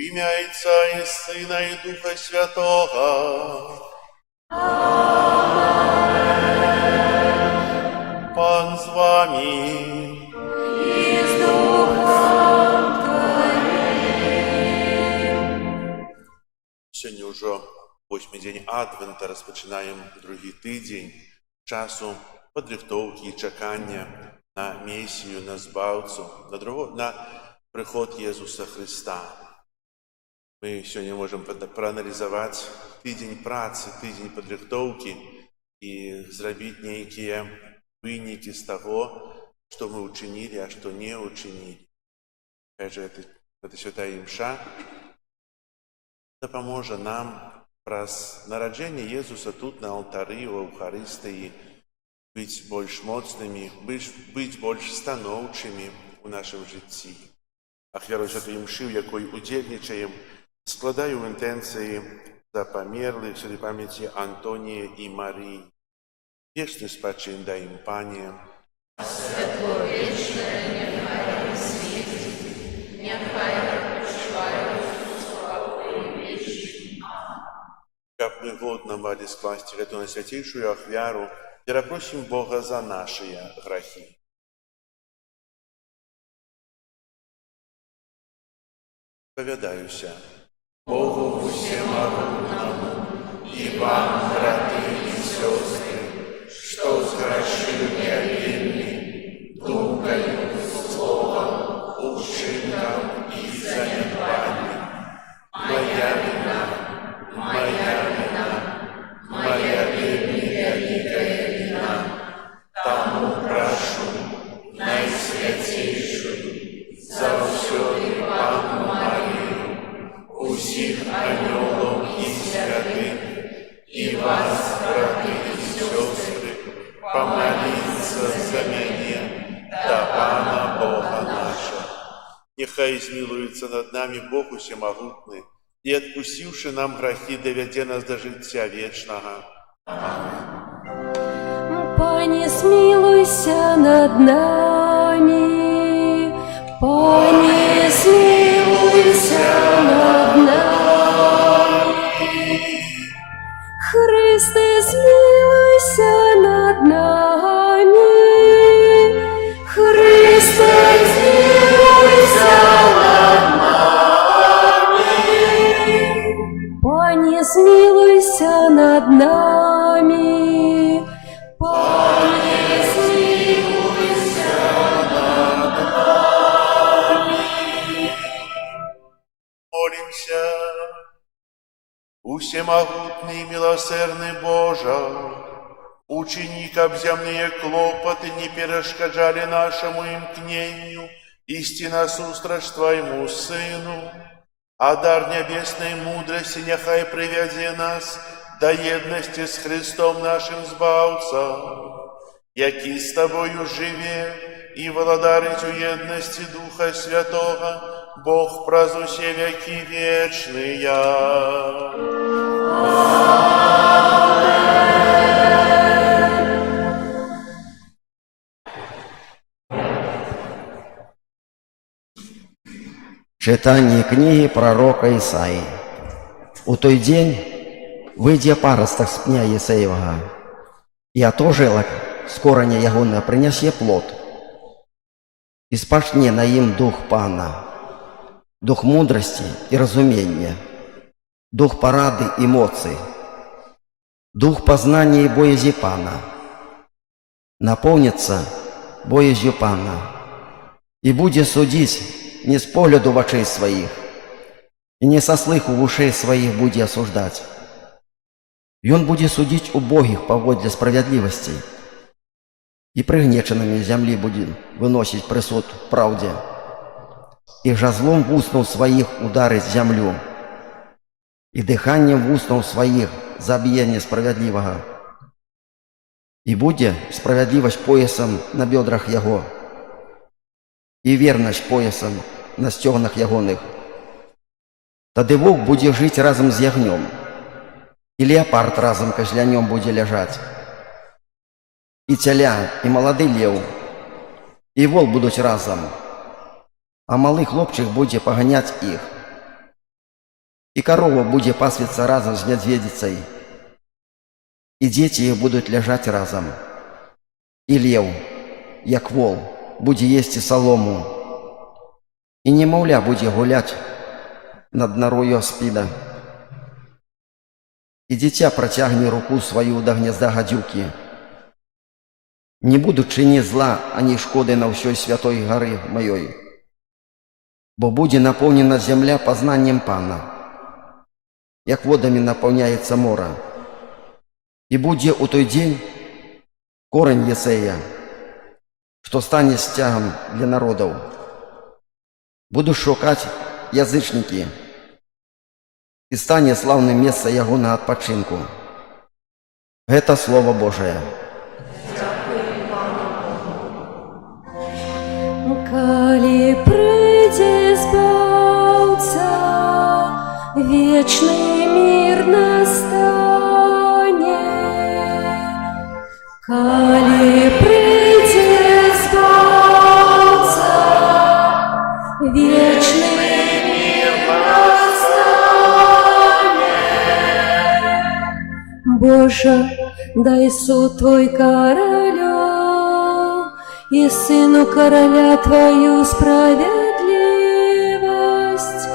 ім'я Отця і Сина, і Духа Святого. Пан з вами. І з Духом Твоїм. Сьогодні вже 8-й день Адвента, розпочинаємо другий тиждень часу підрихтовки і чекання на Месію, на Збавцю, на приход Єсуса Христа. Ми сьогодні можемо проаналізувати тиждень праці, тиждень підрихтовки і зробити деякі виники з того, що ми учинили, а що не учинили. Опять же, это Святая Мша допоможе нам раз народження Єсуса тут на алтарі у Евхаристії бути більш моцними, бути більш становчими у нашому житті. Ахвяру Святої Мши, в якій удільничаємо, складаю інтенції за померлих в святій пам'яті Антонія і Марії. Вічний спачин дай їм, Пане. Світло вічне, нехай світить, нехай почувають славу і вічні. Как мы годно могли скласть эту на святейшую ахвяру, перепросим Бога за наши грехи. Поведаюся Богу всемогутному и вам, браты и сестры, что сгрешили необильны думкою, словом, учинком и занепанием. Моя вина, моя великая вина, тому прошу найсвятейшую за все Пану Марию, усіх анgelов и святых, и вас, браты и сестры, помолиться за меня, да Пана Бога нашего. Нехай змилуется над нами Бог усемогутный, и, отпустивши нам грехи, доведе нас до життя вечного. Аминь. Пані, змилуйся над нами, Пані, змилуйся над нами, Христе, змилуйся над нами, Христе, змилуйся над нами, Пані, змилуйся над нами, Пані, змилуйся над нами. Молимся. Усемогутный и милосердный Боже, учини, как земные клопоты не перешкоджали нашему имкнению, истинно сустрач Твоему Сыну, а дар небесной мудрости нехай приведе нас до едности с Христом нашим Збавцем, який с Тобою живе и владарить у едности Духа Святого, Бог празднуй все веки вечные. Читание книги пророка Исаии. У той день выйдя паросток с пня Єсеєвого, и отожилок с кореня ягона принесе плод, и спашне на им дух Пана, дух мудрости и разумения, дух порады и моцы, дух познания и боязі Пана, наполнится боязью Пана, и будет судить не с погляду в очей своих, и не со слыху в ушей своих будет осуждать. И он будет судить убогих поводле справедливости, и пригнеченными земли будет выносить присуд в правде, и жазлом в уснов своих ударить землю, и дыханием в уснов своих забье несправедливого, и будет справедливость поясом на бедрах его, и верность поясом на стегнах ягоных. Тады вовк будет жить разом с ягнем, и леопард разом козлянем будет лежать, и теля, и молодый лев, и вол будуть разом, а малый хлопчик будет погонять их. И корова будет пасвиться разом с медведицей, и дети их будут лежать разом. И лев, як вол, будет есть и солому, и немовля будет гулять над норою аспида. И дитя протягни руку свою до гнезда гадюки. Не будут чинить зла, ані шкоди на всей святой горы моей, бо будет наполнена земля познанием Пана, як водами наполняется море. И будет у той день корень Єсея, что станет стягом для народов. Будут шукать язычники, и станет славным место яго на отпочинку. Это Слово Божие. Коли прийде Збавца, вечный мир настане. Коли прийде Збавца, вечный мир настане. Боже, дай суд Твой королю, и сыну короля Твою справедливость.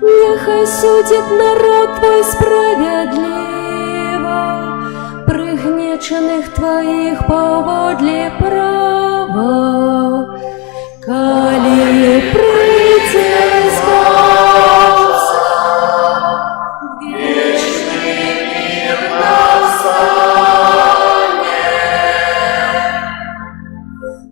Нехай судит народ Твой справедливо, пригнеченных Твоих поводле права. Коли прийде Збавца, вечный мир настане.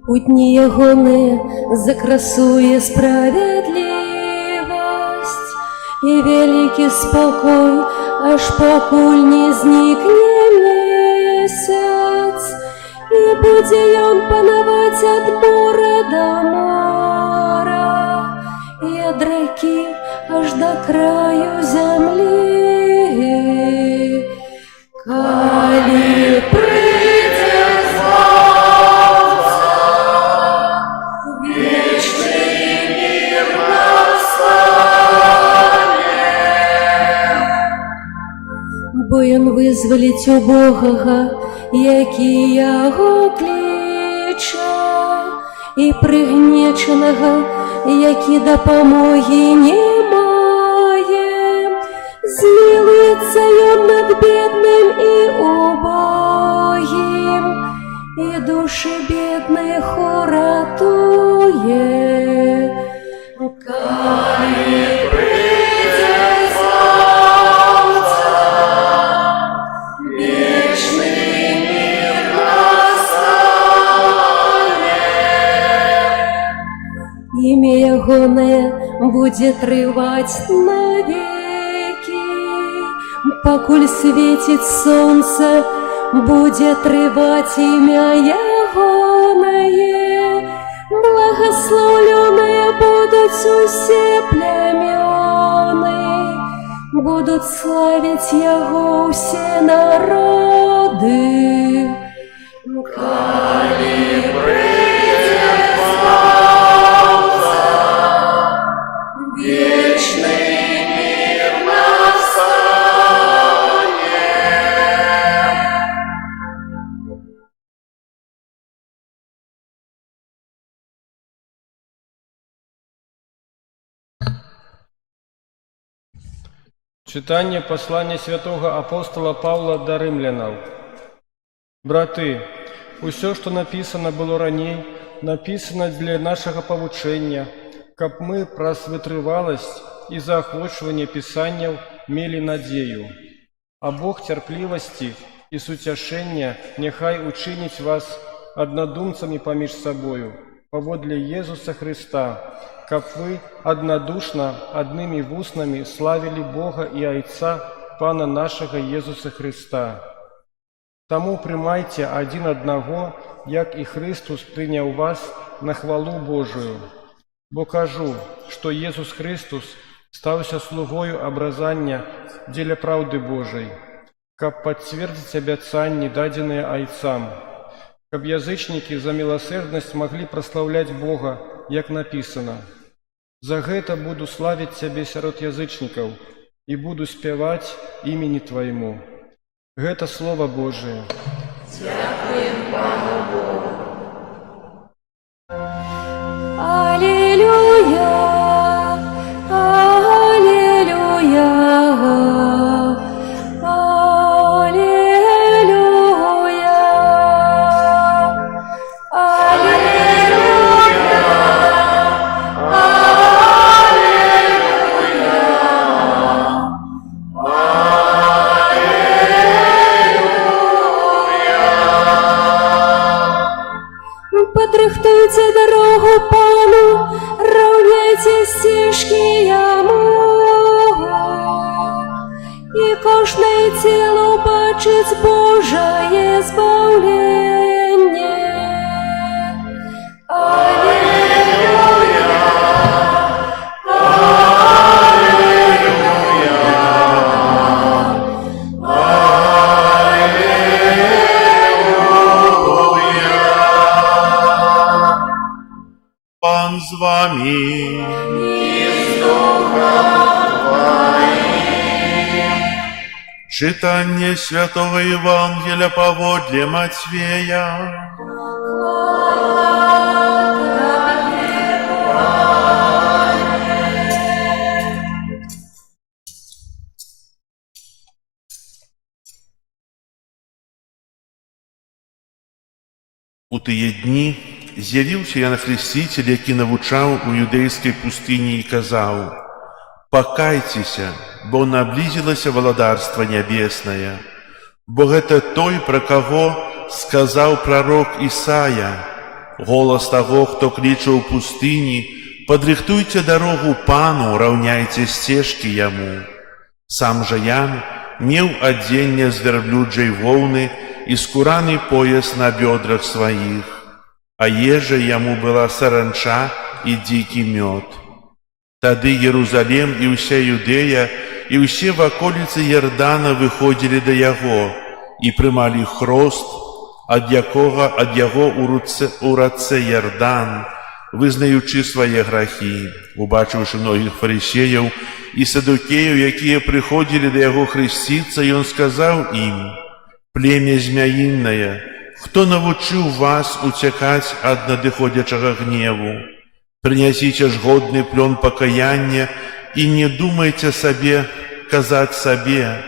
У дні ягони закрасує справедливость, і великий спокой, аж покуль не зникне месяц, і буде он пановать от мора до мора, і от реки аж до краю земли. Коли прийде Збавца, вечный мир настане. Бо ён визволить убогого, який яго кличе, і пригнеченого, який допомоги не має. Змилується ён над бедним і убогим, і душі бідних уратує. Коли прийде Збавца, вечный мир настане. Імя ягоне будет рывать навеки, покуль светит солнце, будет рывать имя ягоное. Благословленные будут усе племены, будут славить яго все народы. Коли прийде Збавца, вечный мир настане. Читание послания святого апостола Павла до римлянам. Браты, усё, что написано было раней, написано для нашего повучения, каб мы праз вытрывалость и заохочивание писанняў мели надею. А Бог терпливости и суцяшения нехай учинить вас однодумцами поміж собою, поводле Иисуса Христа, каб вы однодушно, одними устнами славили Бога и Отца Пана нашего Иисуса Христа. Тому примайте один одного, як и Христос принял вас на хвалу Божию. Бо кажу, что Иисус Христос стаўся слугою образання дзеля правды Божией, каб подтвердить обяцанні, даденные Отцам, каб язычники за милосердность могли прославлять Бога, як написано. За гэта буду славить Цябе сярод язычников, и буду спевать имени Твоему». Это Слово Божие. Аллилуйя, аллилуйя, аллилуйя, аллилуйя, Подрыхтуйте дорогу Пану, равняйте стежки Яму, и кожное тело бачить Божие избавление. Аллилуйя, Пан з вами. Читание Святого Евангелия поводле Матвея. У тыя дні з'явіўся Ян Хрысціцель, які навучаў у юдэйскай пустыні і казаў: «Пакайцеся, бо наблізілася валадарства нябеснае, бо гэта той, пра каго сказаў прарок Ісая, голас таго, хто кліча ў пустыні: падрыхтуйце дарогу Пану, раўняйце сцежкі яму». Сам жа Ян меў адзенне з вярблюджай воўны і скураны пояс на бёдрах сваіх, а ежа яму была саранча і дзікі мёд. Тады Єрусалем і ўся Юдэя і ўсе ваколіцы Ярдана выходзілі да яго і прымалі хрост, ад яго у рацэ Ярдан, вызнаючы свае грахі. Убачыўшы многіх фарысеяў і садукеяў, якія прыходзілі да яго хрысціцца, ён сказаў ім: «Племя змяіннае, хто навучыў вас уцякаць ад надыходзячага гневу? Прынясіце ж годны плён пакаяння і не думайце сабе казаць сабе: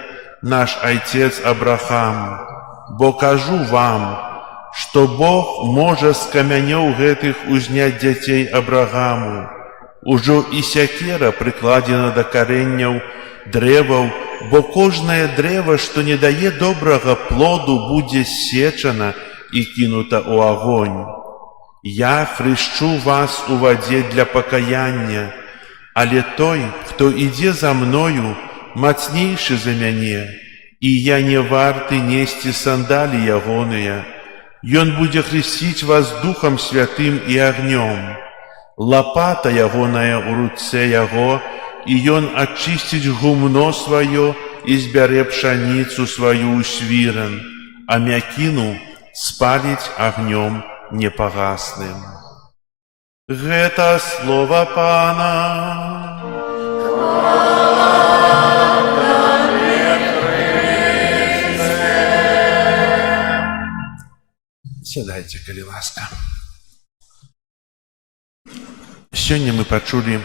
наш айцец Абрахам, бо кажу вам, што Бог можа з камянёў гэтых узняць дзяцей Абрагаму. Ужо і сякера прыкладзена да карэнняў дрэваў, бо кожнае дрэва, што не дае добрага плоду, будзе ссечана і кінута ў агонь. Я хрышчу вас у вадзе для пакаяння, але той, хто ідзе за мною, мацнейшы за мяне, і я не варты несці сандалі ягоныя. Ён будзе хрысціць вас Духам Святым і агнём. Лапата ягоная ў руцэ яго, і ён ачысціць гумно сваё і збярэ пшаніцу сваю ў свіран, а мякіну спаліць агнём непагасным». Гэта слова Пана. Сядайце, калі ласка. Сёння мы пачулі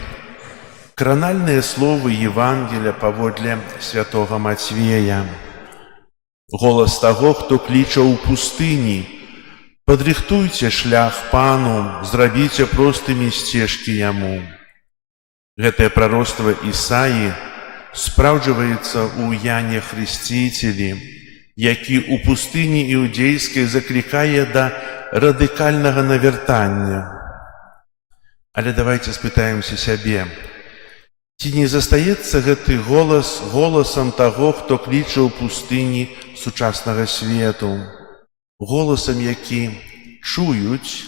кранальныя словы Евангелия паводле святога Матвея. Голас таго, хто кліча ў пустыні: «Падрыхтуйце шлях Пану, зрабіце простымі сцежкі яму». Гэтае прароцтва Ісаі спраўджваецца ў Яне Хрысціцелі, які ў пустыні іудзейскай заклікае да радыкальнага навяртання. Але давайте спытаемся сябе, ці не застаецца гэты голас голасам таго, хто кліча ў пустыні сучаснага свету, голасам, які чуюць,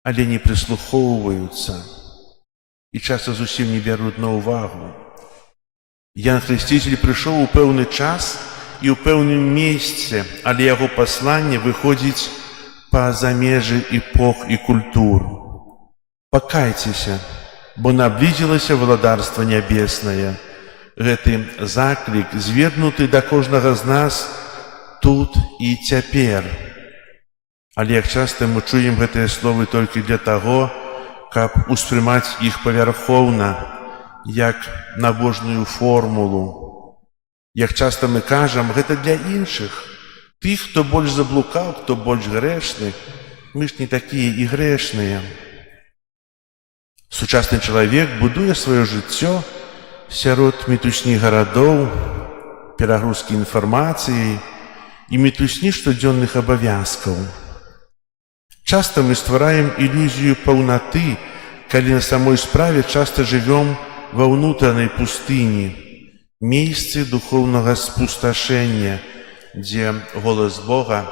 але не прыслухоўваюцца і часта зусім не бяруць на ўвагу. Ян Хрысціцель прыйшоў у пэўны час і ў пэўным месцы, але яго пасланне выходзіць па-за межы эпох і культур. Пакайцеся, бо наблізілася валадарства нябеснае. Гэты заклік звернуты да кожнага з нас тут і цяпер. Але як часта мы чуем гэтыя словы толькі для таго, каб успрымаць іх павярхоўна, як набожную формулу. Як часта мы кажам, гэта для іншых, тых, хто больш заблукаў, хто больш грэшны. Мы ж не такія і грэшныя. Сучасны чалавек будуе сваё жыццё сярод мітусні гарадоў, перагрузкі інфармацыяй і мітусні штодзённых абавязкаў. Часта мы ствараем ілюзію паўнаты, калі на самой справе часта жывём ва ўнутранай пустыні, месцы духоўнага спусташэння, дзе голас Бога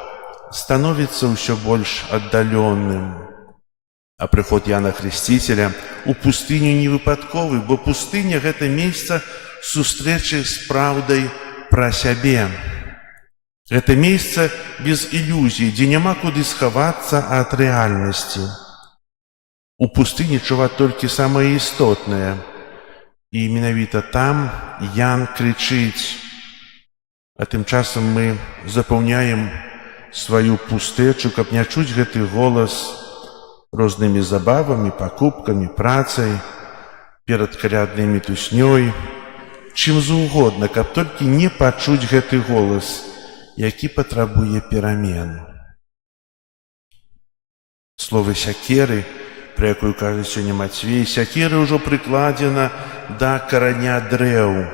становіцца ўсё больш аддаленным. А прыход Яна Хрысціцеля у пустыню не выпадковы, бо пустыня – гэта месца сустрэчы з праўдай пра сябе. Гэта месца без ілюзій, дзе няма куды схавацца ад рэальнасці. У пустыні чуваць толькі самае істотнае. І менавіта там Ян крычыць. А тым часам мы запаўняем сваю пустэчу, каб не чуць гэты голас рознымі забавамі, пакупкамі, працай, перад каляднай мітуснёй, чым заўгодна, каб толькі не пачуць гэты голас, які патрабуе перамен. Словы сякеры, пра якую кажа сёння Мацвей, сякера ўжо прыкладзена да караня дрэў.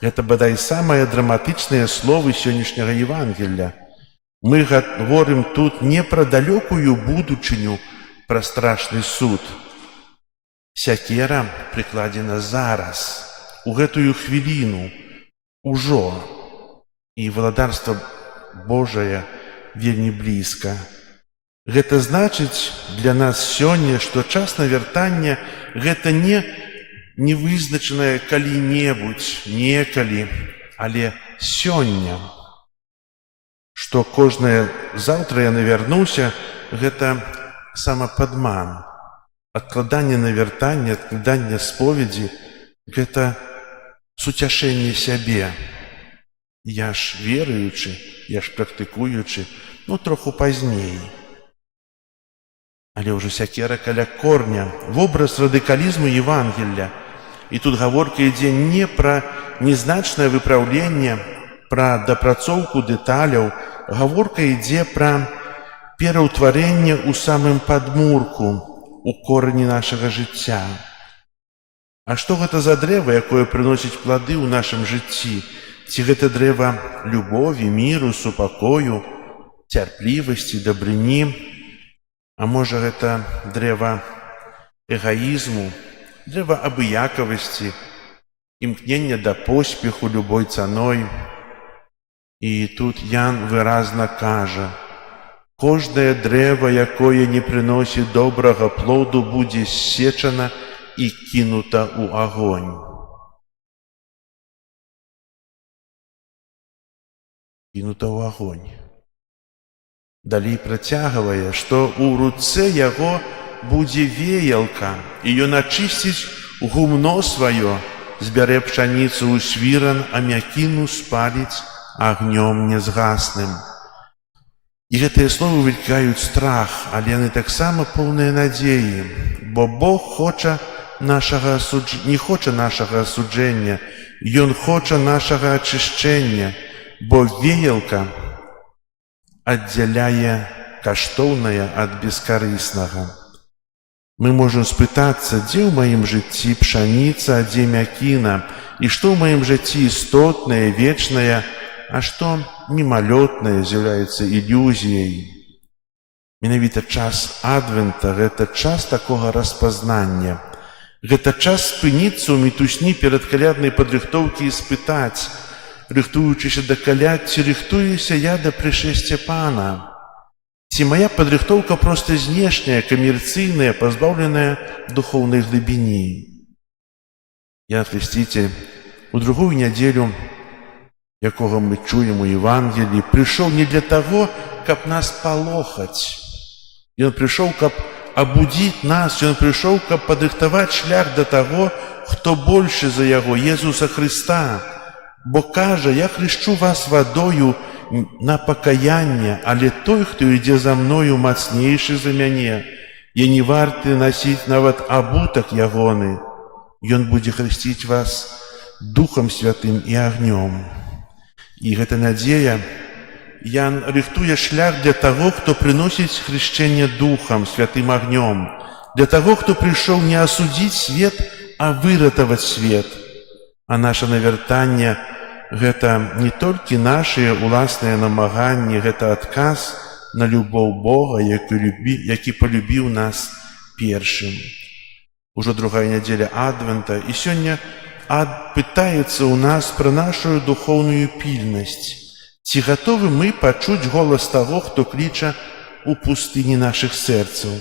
Гэта бадай самыя драматычныя словы сённяшняга Евангелля. Мы гаворым тут не пра далёкую будучыню, пра страшны суд. Сякера прыкладзена зараз, у гэтую хвіліну, ужо. І валадарства Божае вельмі блізка. Гэта значыць для нас сёння, што час навяртання – гэта не невызначанае калі-небудзь, некалі, але сёння. Што кожнае заўтра я навярнуся – гэта самападман. Адкладанне навяртання, адкладанне споведзі – гэта суцяшэнне сябе. Я ж веруючы, я ж практыкуючы, троху пазней. Але ўжо сякера каля корня, вобраз радыкалізму Евангелля. І тут гаворка ідзе не пра незначнае выпраўленне, пра дапрацоўку дэталяў, гаворка ідзе пра пераўтварэнне ў самым падмурку, у корані нашага жыцця. А што гэта за дрэва, якое прыносіць плады ў нашым жыцці? Ці гэта дрэва любові, міру, супакою, цярплівасці, дабрыні? А можа гэта дрэва эгаізму, дрэва абыякавасці, імкнення да поспеху любой цаной? І тут Ян выразна кажа: кожнае дрэва, якое не прыносіць добрага плоду, будзе ссечана і кінута ў агонь. Кінута ў агонь. Далей працягвае, што ў руцэ яго будзе веялка, і ён ачысціць гумно сваё, збярэ пшаніцу ў свіран, а мякіну спаліць агнём нязгасным. І гэтыя словы вылікаюць страх, але яны таксама поўныя надзеі, бо Бог не хоча нашага асуджэння, Ён хоча нашага ачышчэння, бо веялка аддзяляе каштоўнае ад бескарыснага. Мы можам спытацца, дзе ў маім жыцці пшаніца, а дзе мякіна, і што ў маім жыцці істотнае, вечнае, а што мімалётнае з'яўляецца ілюзіяй. Менавіта час адвента – гэта час такога распазнання. Гэта час спыніцца ў мітусні перад каляднай падрыхтоўкі і спытаць, рыхтуючыся да каляд, ці рыхтуюся я да прышэсця Пана? Ці мая падрыхтоўка проста знешняя, камерцыйная, пазбаўленая духоўнай глыбіні? Ян Хрысціцель у другую нядзелю, якога мы чуем у Евангеліі, прыйшоў не для таго, каб нас палохаць. Ён прыйшоў, каб абудзіць нас, ён прыйшоў, каб падрыхтаваць шлях да таго, хто больше за яго, Езуса Христа. Бо кажа, я хрещу вас водою на покаяние, але той, хто ідзе за мною, мацнейшы за мяне. Я не варты носить нават абутак ягоны. Ён будзе хресціць вас Духом Святым і агнём. І гэта надзея, Ян рыхтуе шлях для таго, хто прыносіць хрышчэнне Духам Святым агнём, для таго, хто прыйшоў не асудзіць свет, а выратаваць свет. А наша навяртанне – гэта не толькі нашыя уласныя намаганні, гэта адказ на любоў Бога, які полюбіў нас першым. Ужо другая нядзеля Адвента, і сёння пытаецца ў нас пра нашу духоўную пільнасць. Ці гатовы мы пачуць голас таго, хто кліча ў пустыні нашых сэрцаў?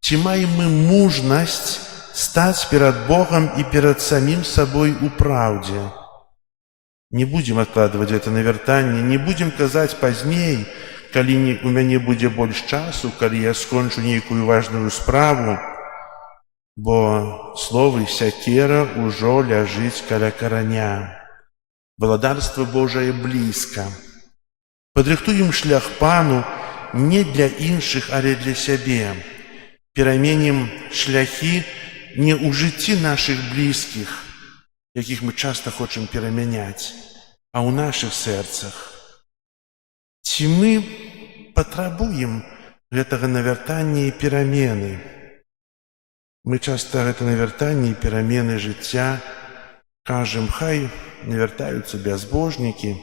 Ці маем мы мужнасць стаць перад Богам і перад самім сабой у праўдзе? Не будзем адкладваць гэта навяртанне, не будзем казаць пазней, калі у мяне будзе больш часу, калі я скончу нейкую важную справу, бо словы сякера ўжо ляжыць каля караня. Валадарства Божае блізка. Падрыхтуем шлях Пану не для іншых, але для сябе. Пераменім шляхі не ў жыцці нашых блізкіх, якіх мы часта хочам перамяняць, а ў нашых сэрцах. Ці мы патрабуем гэтага навяртання і перамены? Мы часта гэта навяртанне і перамены жыцця кажам, хай навяртаюцца бязбожнікі,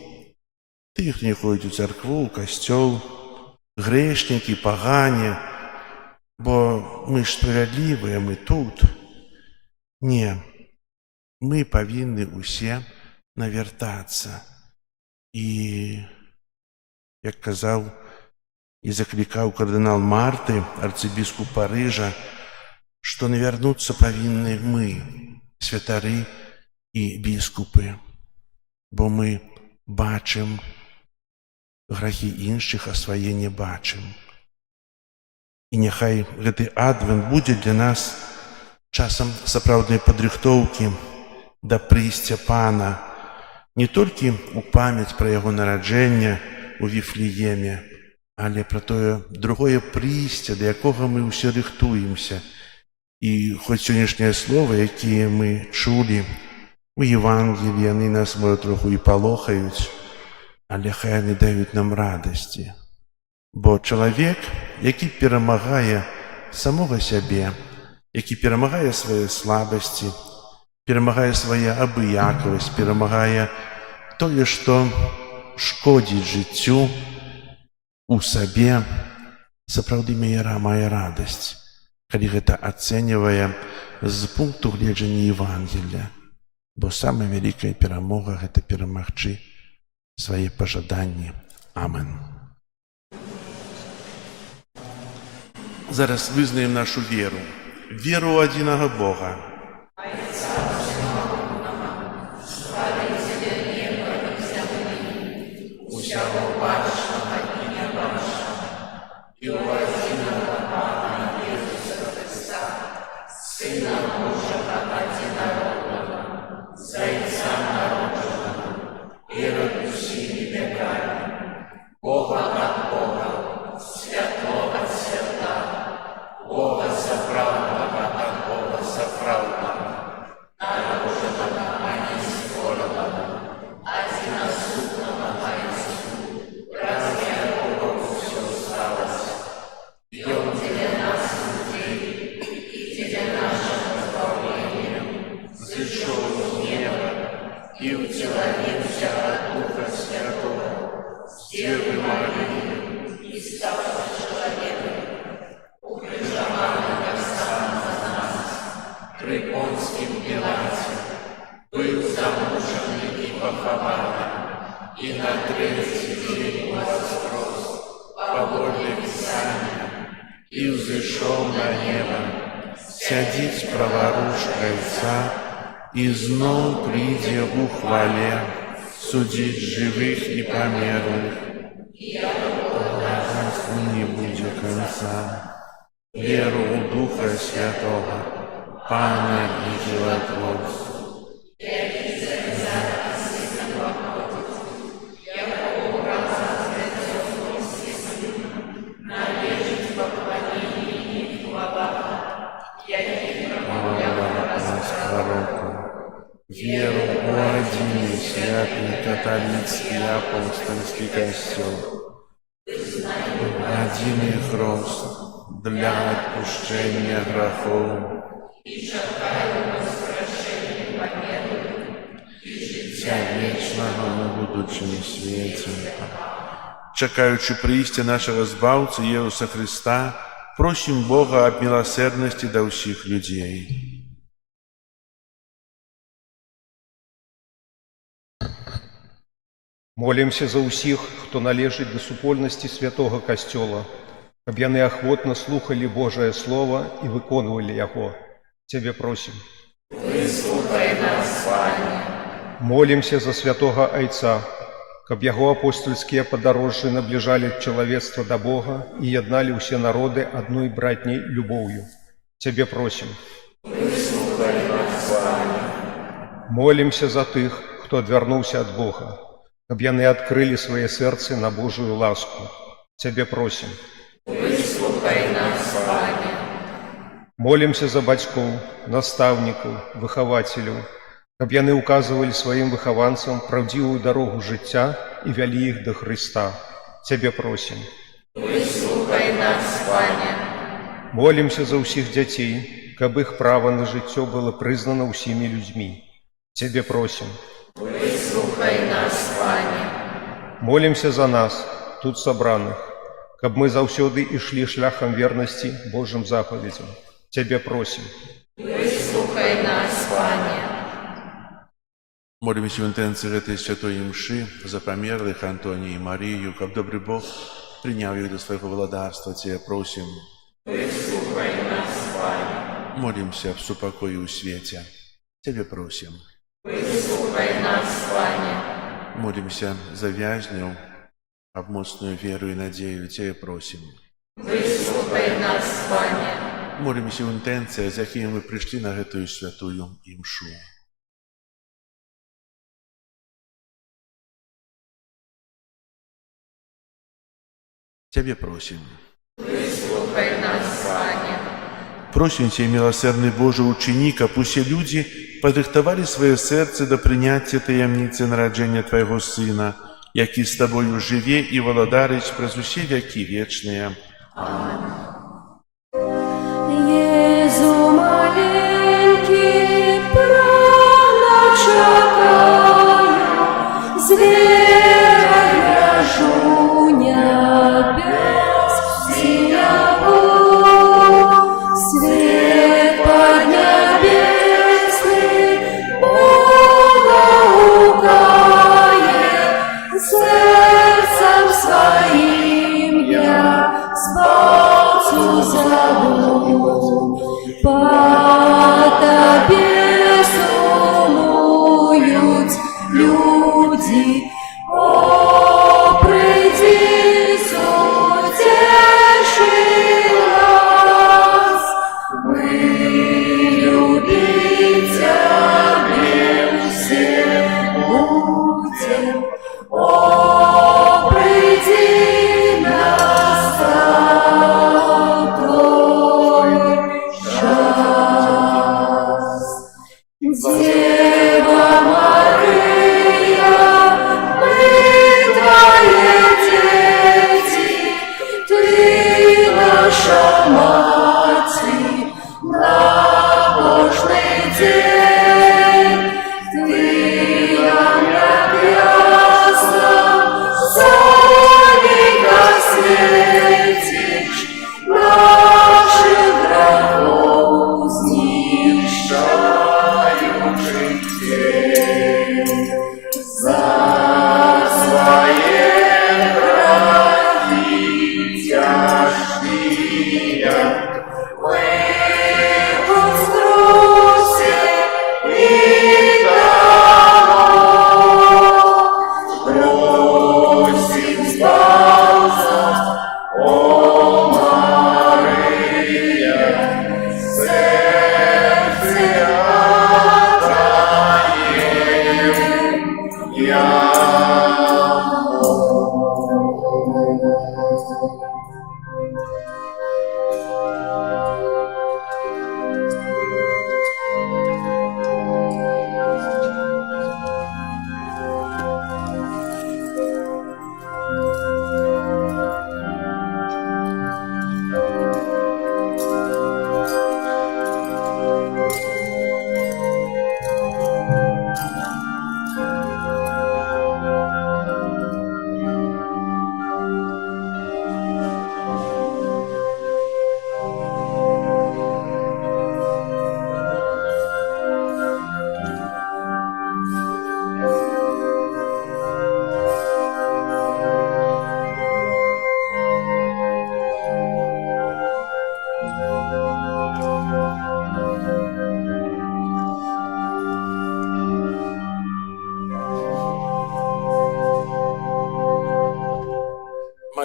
тыя, хто не ходзіць у царкву, у касцёл, грэшнікі, пагане, бо мы ж справядлівыя, мы тут. Не, мы павінны ўсе навяртацца. І, як казаў і заклікаў кардынал Марты, арцыбіскуп Парыжа, што навярнуцца павінны мы, святары і біскупы, бо мы бачым грахі іншых, а свае не бачым. І няхай гэты адвент будзе для нас часам сапраўднай падрыхтоўкі да прыйсця Пана, не толькі ў памяць пра яго нараджэнне ў Віфлееме, але пра тое другое прыйсце, да якога мы ўсе рыхтуемся. І хоць сённяшнія словы, якія мы чулі у Евангеліі, яны нас, можа, троху і палохаюць, але хай яны даюць нам радасці. Бо чалавек, які перамагае самога сябе, які перамагае свае слабасці, перамагае свае абыякавасць, перамагае тое, што шкодзіць жыццю у сабе, сапраўды мае радасць, калі гэта ацэньвае з пункту гледжання Евангелія. Бо самая вялікая перамога – гэта перамагчы свае пажаданні. Амен. Зараз вызнаем нашу веру. Веру ў адзінага Бога. Сядзіць праваруш Кральца і зноў прыйдзе ў хвале судзіць жывых і памерлых. Не будзе канца. Веру ў Духа Святога, Пана и животворца. Веру у один святый католический апостольский костел, один их рост для отпущения грехов, життя вічного на будучому світі. Чекаючи приїзді нашого Збавця Єсуса Христа, просим Бога об милосердности до всіх людей. Молімся за усіх, хто належить до супольності Святого Костьола, каб яны ахвотна слухали Божае Слово і выконвалі яго. Цябе просім. Выслухай нас, Пане. Молімся за Святого Айца, каб яго апостольскія падарожжы набліжалі чалавецтва да Бога і ядналі ўсе народы адной братняй любоўю. Цябе просім. Выслухай нас, Пане. Молімся за тых, хто адвярнуўся ад Бога, каб яны адкрылі свае сэрцы на Божую ласку. Цябе просім. Выслухай нас, Пане. Молімся за бацькоў, настаўнікаў, выхавацеляў, каб яны ўказвалі сваім выхаванцам праўдзівую дарогу жыцця і вялі іх да Хрыста. Цябе просім. Выслухай нас, Пане. Молімся за ўсіх дзяцей, каб іх права на жыццё было прызнана ўсімі людзьмі. Цябе просім. Выслухай нас, Пане. Молімся за нас, тут сабраных, каб мы заўсёды ішлі шляхам вернасці Божым запаведзям. Цябе просім. Выслухай нас, Пане. Молимся в интенции этой святой мши за померлых Антония и Марию, как добрый Бог принял их до своего владарства, Тебя просим. Выслухай нас, Пане. Молимся в супокое у свете, Тебя просим. Выслухай нас, Пане. Молимся за вязню, об моцную веру и надею, Тебя просим. Выслухай нас, Пане. Молимся в интенции, за кем мы пришли на эту святую мшу. Тебе просим. Выслухай нас, Пане. Просим Тебя, милосердный Боже, ученика, пусть все люди подрыхтовали свое сердце до принятия таємницы народжения Твоего Сына, який с Тобою живе и владарить през усі веки вечные. Jezu maleńki, pragną czekają, zwierzę żunia bez syniaku. Свет поднебесный Бога укает, сердцем своим я с Богом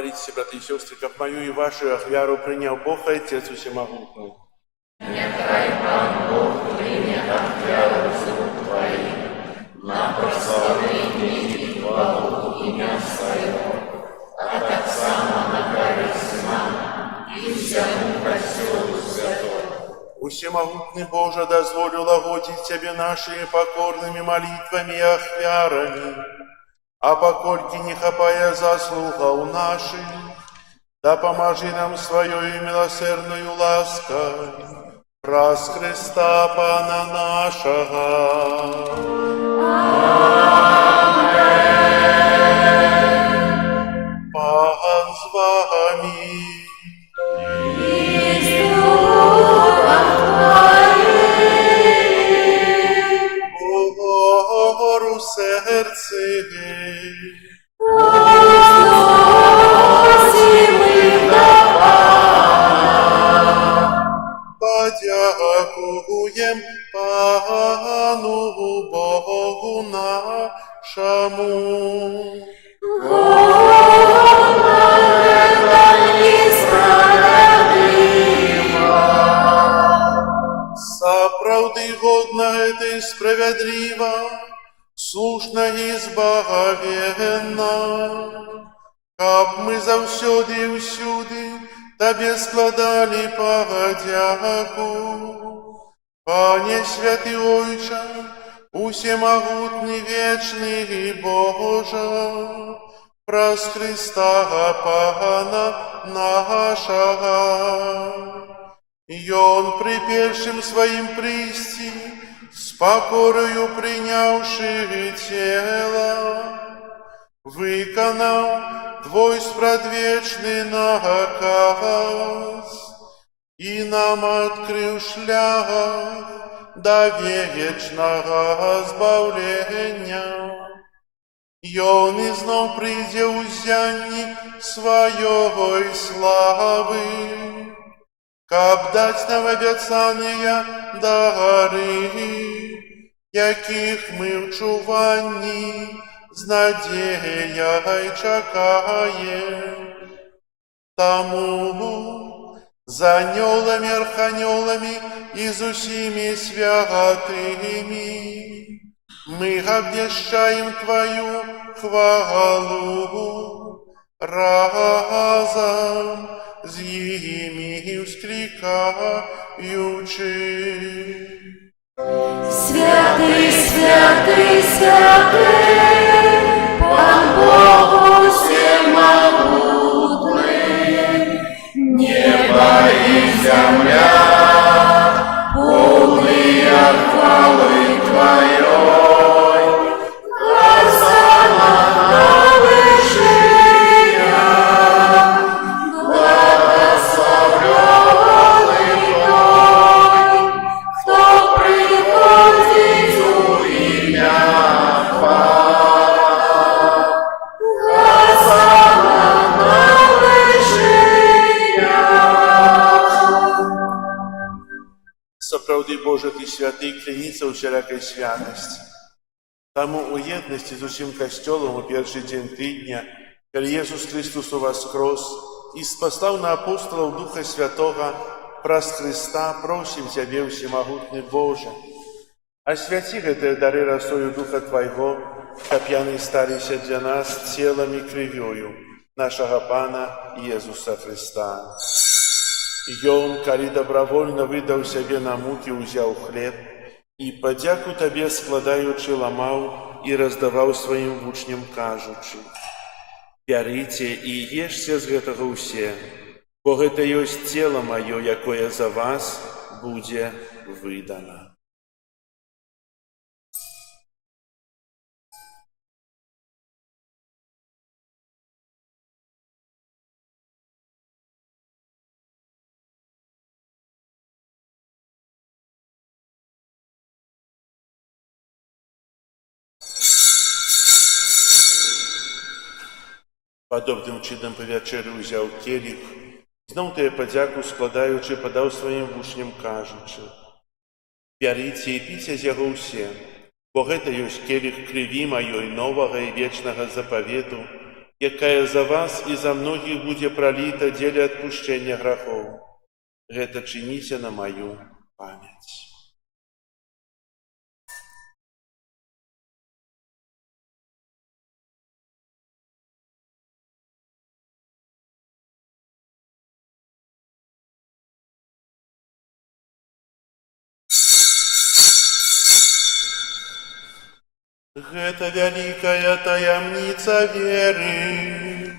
Молитесь, братья и сестры, как мою и вашу ахвяру принял Бог Отец Всемогутный. Всемогутный Боже, дозволю лагодить Тебе нашими покорными молитвами и ахвярами, а покольки не хапая заслугов наших, да поможи нам своей милосердную лаской, праз Христа Пана нашего. Пан с вами. И с Духом Твоим. Гору серце, Возносим их до подякуем Пану Богу нашему. Справды годно это и справедливо, слушно и избавенно, как мы завсёды и всюди Тебе складали подяку. Пане святый Ойче, усемогутний вечный Боже, праз Христа Пана нашего. И Он при першим своим присти, с покорою принявши тело, виконав Твой спрадвечный наказ, и нам открыл шлях до вечного збавления. И Он изнов приде узянни своей славы, каб дать нам обіцяния дары, яких мы в чуванні з надією чекаєм. Тому з аньолами, арханьолами и з усіми святыми мы обвещаем Твою хвалу разом з ними вскликаючи. Святый, святый, святый, Пан Бог всемогутный, небо и земля, полные хвалы Твоей, Хосанна на вершинах, благословленный Той, кто приходит у имя Бога. Хосанна на вершинах. Сапраўды Боже, Ты святый, кляніца ўсялякай святасці. Таму у єдності з усім касцёлам у першы дзень тыдня, калі Jesús Христос уваскрос і спаслаў на апостолаў Духа Святога, праз Христа просім Цябе, всемагутны Боже, асвяці гэтыя дары расою Духа Твайго, каб яны сталіся для нас целам і крывёю нашага Пана Jesúsa Христа. Ён, калі добровольно выдаў сябе на мукі, узяў хлеб і падзяку Табе складаючы ламаў і раздаваў сваім вучням, кажучы: «Бярыце і ешце з гэтага ўсе, бо гэта ёсць цела маё, якое за вас будзе выдана». Падобным чынам па вячэры ўзяў келіх, зноў тыя падзяку складаючы, падаў сваім вучням, кажучы: «Бярыце і піце з яго ўсе, бо гэта ёсць келіх крыві маёй новага і вечнага запавету, якая за вас і за многіх будзе праліта дзеля адпушчэння грахоў. Гэта чыніце на маю памяць. Гэта вялікая таямніца веры.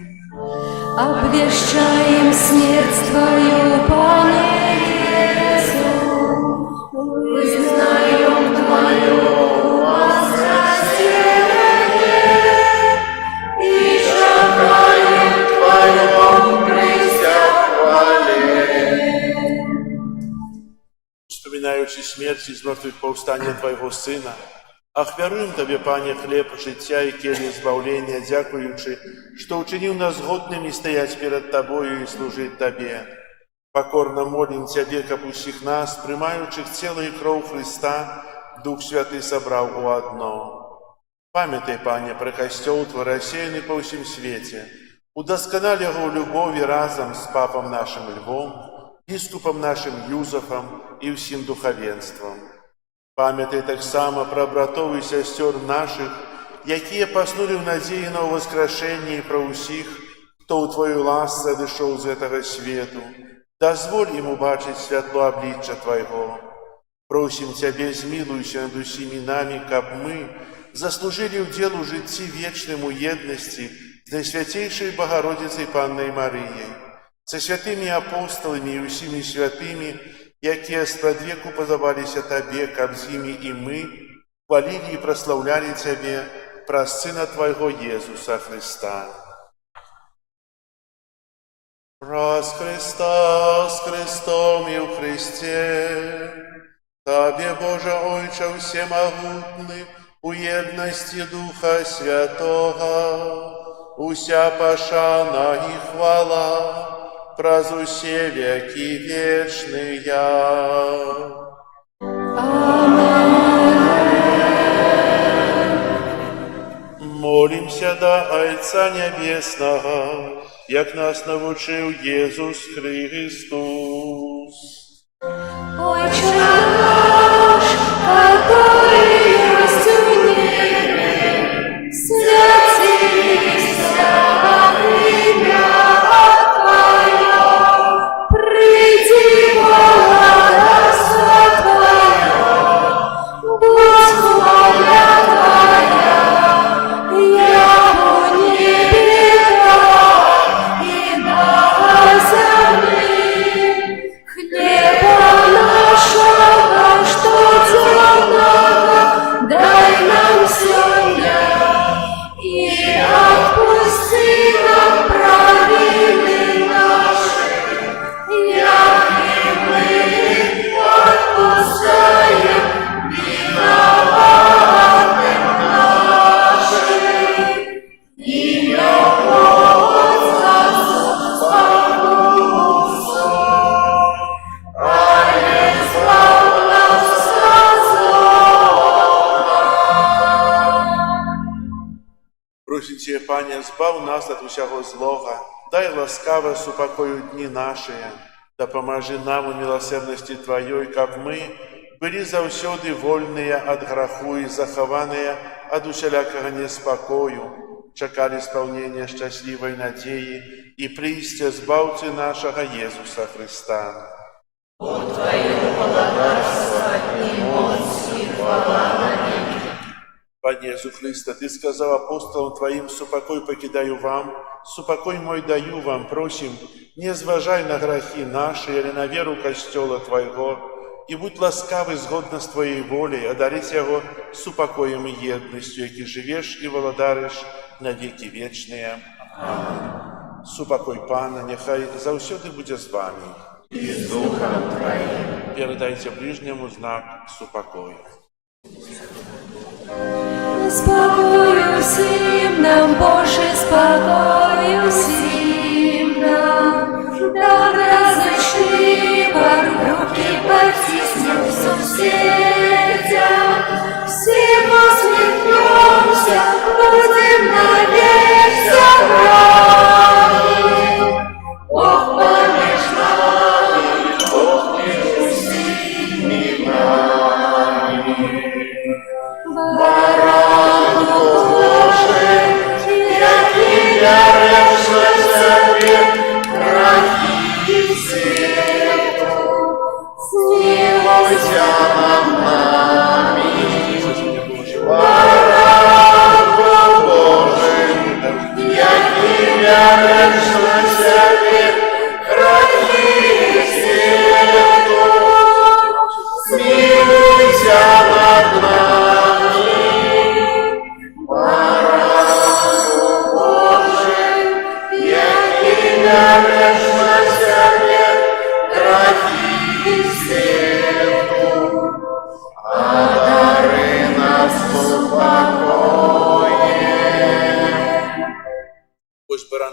Обвещаем смерть Твою, Пане Иисус, вызнаем Твое воскресение и чакаем Твоего прися хвале. Вспоминаючи смерть і з мертвих повстання Твоего Сина, ахвяруем Табе, Пане, хлеб життя і келі збавлення, дякуючи, що учинив нас годними стоять перед Тобою і служить Табе. Покорно молим Тебе, каб усіх нас, приймаючих тіло і кров Христа, Дух Святий собрав у одно. Пам'ятай, Пане, про костел Твой, рассеянный по всем свете, удосконали его в любови разом с Папом нашим Львом, Біскупом нашим Юзефом і всім духовенством. Пам'ятай так само про братов і сестер наших, які поснули в надії на воскрешення, і про усіх, хто у Твою ласку одійшов з этого світу. Дозволь їм убачить світло обличчя Твоего. Просим Тебе, змилуйся над усіми нами, каб ми заслужили в ділу житті вічному єдності з Найсвятейшей Богородицей Панною Марією, со святими апостолами і усіми святими, якія спрадвеку подавалися Табе, каб з імі і ми хвалили і прославляли Тебе праз Сина Твоего Єзуса Христа. Праз Христа, с Христом і в Христе, Табе, Боже Ойче всемогутный, у єдності Духа Святого, уся пошана і хвала, праз усе веки вечные. Молимся до Отца Небесного, як нас навчив Єсус Христос. Отче наш, который есть в небе, святится имя Твое, приди царство Твое, будь воля Твоя, яко в небе, так и на земле. Хлеба нашего, что темного, дай нам сегодня, и отпусти нам провины наши, яки мы отпускаем виноватым нашим. Имя Отца, Спасу, Просим Тебе, Пане, збав нас от усякого злога, дай ласкаво супокою дни наши, да поможи нам у милосердности Твоей, как мы были завсёды вольные от граху и захованные от усялякого неспокою, чекали исполнения счастливой надеи и приистя збавцы нашего Иисуса Христа. От Твою благодарство и мощь и хвала на небе. Пане Иисус Христе, Ты сказал апостолам Твоим: «Супокой покидаю вам, супокой мой даю вам». Просим, не зважай на грехи наши или на веру костела Твоего, и будь ласкавый згодно с Твоей волей, одарить его супокоем и едностью, яки живешь и володаришь на веки вечные. Аминь. Супокой Пана, нехай завсёды буде з вами. И с Духом Твоим. Передайте ближнему знак супокою. Спокою всім нам, Боже, спокою всім нам. Доброзичливо руки потиснем сусідям. Всім усміхнемся, будем навек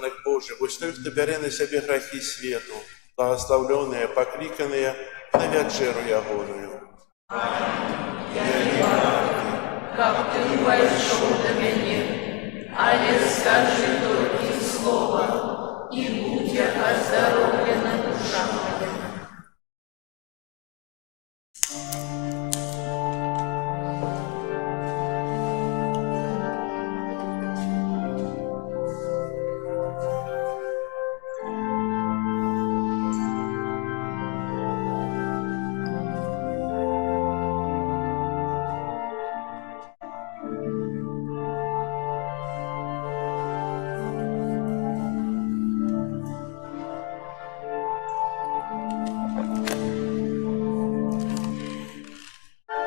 ребенок Божий, устроив тебе на себе грехи свету, благословленные, покликанные на вечеру ягоную. как ты пойшов до мене, але скажи тільки слово, і буде оздоровлена душа моя.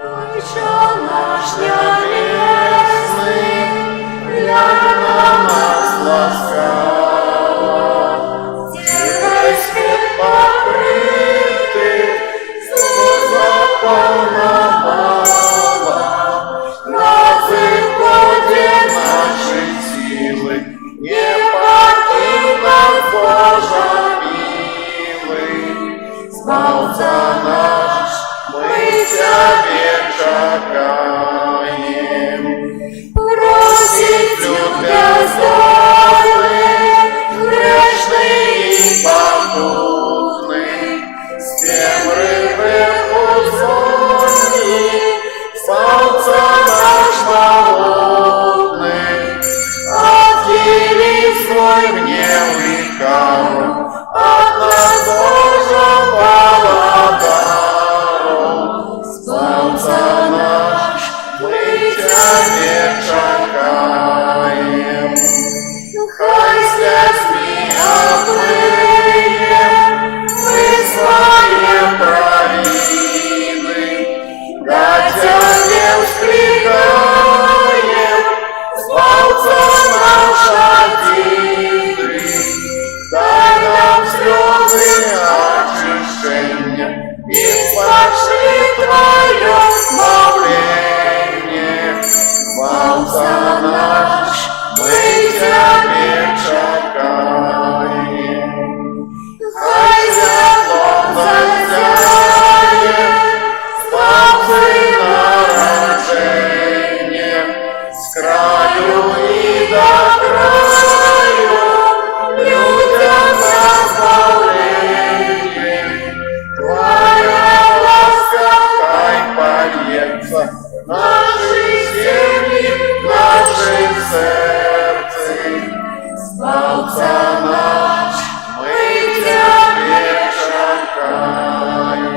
Отче наш небесный, глянь на нас ласкаво, тихой свет покрытый, заполновала, на исходе нашей силы, не покинь нас, Боже милый, Спасца наш, мы Тебе чакаем. Просить Тебя здоровый, грешный и покутный, с темрявы узорный, Спасца наш молодный, отдели свой гнев и кару, от нас Божьего благодару. Спасца наш, мы Тебе чакаем. Хай слезьми обмыем мы свои провины, да Тебе вскрикаем, Спасца наш один. Дай нам слезы очищения и спаши Твое славление. Спасца наш, мы Тебе чакаем. Хай святлом засяет славы нарождения, с краю и до краю людям наславление. Твоя ласка хай польется в наши семьи, в наши сердце. Спасца наш, мы Тебе чакаем.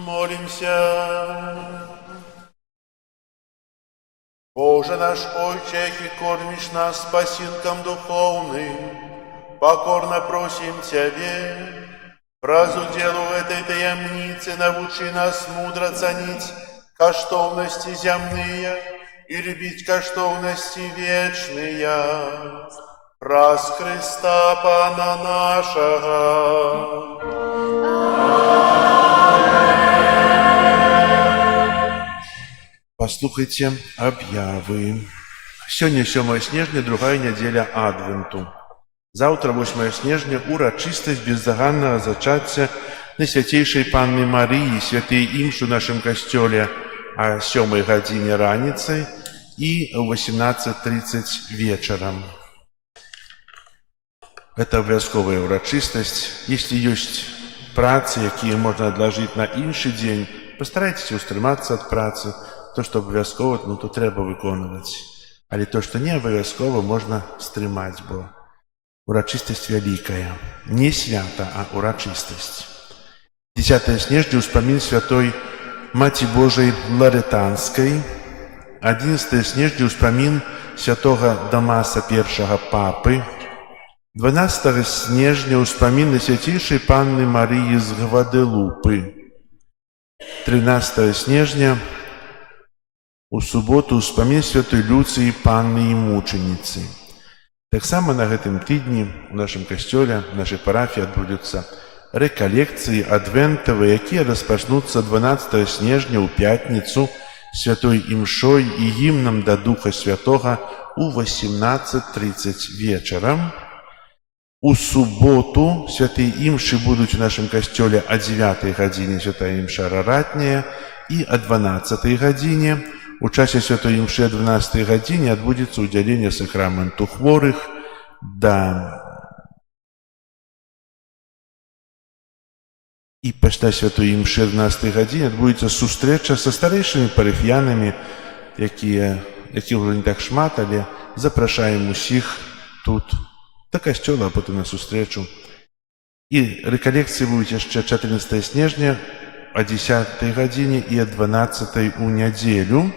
Молимся. Боже наш Отче, и кормишь нас спасилком духовным, покорно просим Тебе, разу делу этой таямницы научи нас мудро ценить коштовности земные и любить коштовности вечные. Раз Христа Пана нашего. Послухайте об'яви. Сёння 7 снежня, другая неделя Адвенту. Завтра 8 снежня урачистасць бездоганнага зачацця Найсвятейшай Панны Марыі, святой імш у нашым касцёле о 7 гадзіне раніцай и о 18:30 вечером. Это абавязковая урачистасць. Если есть працы, якія можно отложить на іншы дзень, постарайтесь устрымацца от працы. То, что абавязкова, то трэба выконваць. Але то, что не абавязкова, можно стрымаць, бо урачыстасць вялікая. Не свята, а урачыстасць. 10 снежня ўспамін святой Маці Божай Ларетанскай. 11 снежня ўспамін святога Дамаса I папы. 12 снежня ўспамін Найсвятейшай Панны Марыі з Гваделупы. 13 снежня у суботу ўспамін святой Люцыі Панны і мучаніцы. Таксама на гэтым тыдні у нашым касцёле, в нашай парафіі адбудуцца рэкалекцыі адвентавыя, якія распачнуцца 12 снежня ў пятніцу святой імшой і гімнам да Духа Святога у 18:30 вечарам. У суботу святыя імшы будуць у нашым касцёле о 9 гадзіне святая імша раратняя і о 12 гадзіне. У часе святой імшы о 12 гадзіне адбудзецца ўдзяленне сакраменту хворых і пасля святой імшы о 12 гадзіне адбудзецца сустрэча са старэйшымі парафіянамі, якіх ужо не так шмат, але запрашаем усіх тут да касцёла, а потым на сустрэчу. І рэкалекцыі будуць яшчэ 14 снежня о 10 гадзіне і о 12 у нядзелю.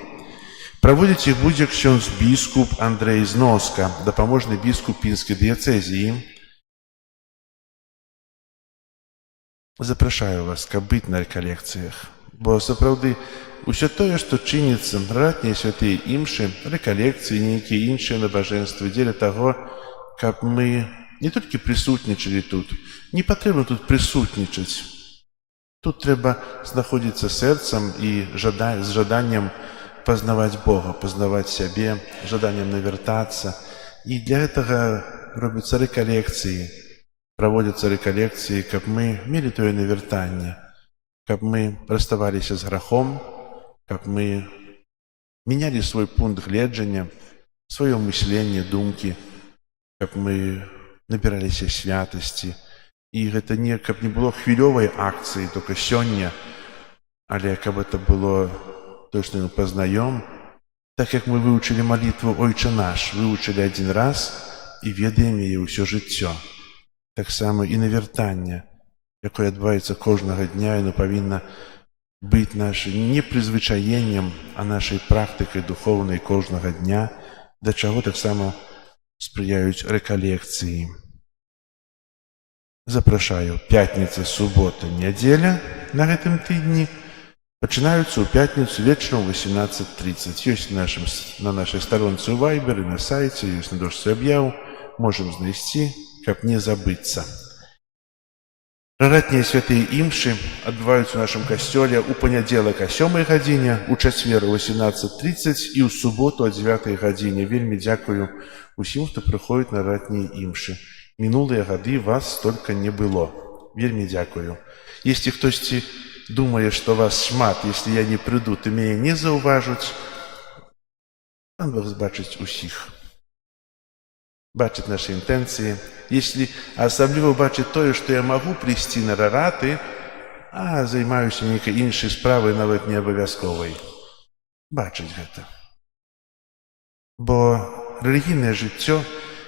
Праводзіць іх будзе ксёндз біскуп Андрэй Зноска, дапаможны біскуп Пінскай дыяцэзіі. Запрашаю вас, каб быць на рэкалекцыях, бо сапраўды усё тое, што чыніцца, ратнія святыя імшы, рэкалекцыі, нейкія іншыя набажэнствы дзеля таго, каб мы не толькі прысутнічалі тут, не патрэбна тут прысутнічаць. Тут трэба знаходзіцца сэрцам і з жаданнем пазнаваць Бога, пазнаваць сябе, жаданнем навяртацца. І для гэтага робяцца рэкалекцыі, праводзяцца рэкалекцыі, каб мы мелі тое навяртанне, каб мы раставаліся з грахом, каб мы мянялі свой пункт гледжання, сваё мысленне, думкі, каб мы набіраліся святасці. І гэта не, каб не было хвілёвай акцыі, только сёння, але каб это было то, что мы познаем, так як мы выучили молитву «Ойче наш», выучили один раз и ведаем яе ўсё жыццё. Так само і навяртанне, якое адбываецца кожнага дня, яно павінна быць нашым не прызвычаеннем, а нашай практыкай духоўнай кожнага дня, да чаго таксама спрыяюць рэкалекцыі. Запрашаю, пятніца, субота, нядзеля на гэтым тыдні пачынаюцца ў пятніцу вечарам 18:30. Ёсць на нашай старонцы ў Вайбер і на сайце, ёсць на дошцы аб'яў, можам знайсці, каб не забыцца. Раратнія святыя імшы адбываюцца ў нашым касцёле ў панядзелак о 7 гадзіне, у чацвер о 18:30 і ў суботу о 9 гадзіне. Вельмі дзякую усім, хто прыходзіць на ратнія імшы. Мінулыя гады вас столько не было. Вельмі дзякую. Если хтосьці думае, што вас шмат, если я не прыйду, то мяне не заўважуць, Пан Бог бачыць усіх. Бачыць нашы інтэнцыі. Если асабліва бачыць тое, што я магу прыйсці на рараты, а займаюся нейкай іншай справай, нават не абавязковай. Бачыць гэта. Бо рэлігійнае жыццё,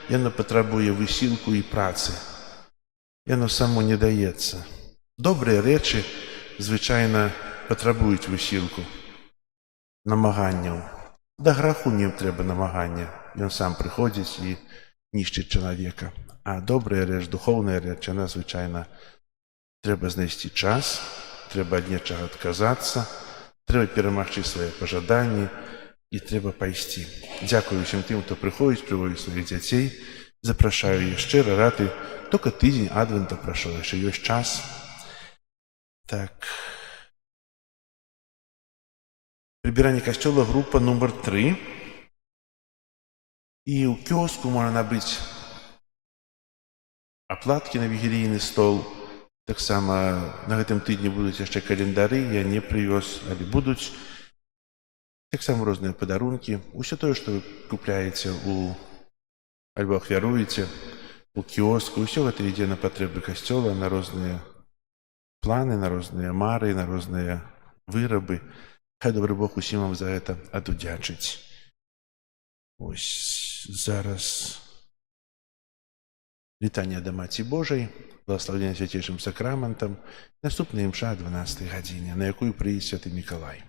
яно патрабуе высілку і працы. Яно само не даецца. Добрыя рэчы звычайна патрабуюць высілку, намаганняў. Да граху не трэба намагання. Ён сам прыходзіць і нішчыць чалавека. А добрая рэч, духоўная рэч, яна звычайна трэба знайсці час, трэба ад нечага адказацца, трэба перамагчы свае пажаданні і трэба пайсці. Дзякую ўсім тым, хто прыходзіць, прыводзіць сваіх дзяцей. Запрашаю яшчэ рады. Только тыдзень адвента прайшоў, яшчэ ёсць час. Так. Прыбіранне касцёла, група нумар 3. І ў кіоску можна набыць аплаткі на вігілійны стол. Таксама на гэтым тыдні будуць яшчэ календары, я не прывёз, але будуць. Таксама розныя падарункі. Усё тое, што вы купляеце альбо ахвяруеце у кіоску, усё гэта ідзе на патрэбы касцёла, на розныя планы, на розныя мары, на розныя вырабы. Хай добры Бог усім вам за гэта адудзячыць. Ось зараз літанне да Маці Божай, благословення святейшым сакраментам, наступная імша о 12 гадзіне, на якую прыйдзе святы Мікалай.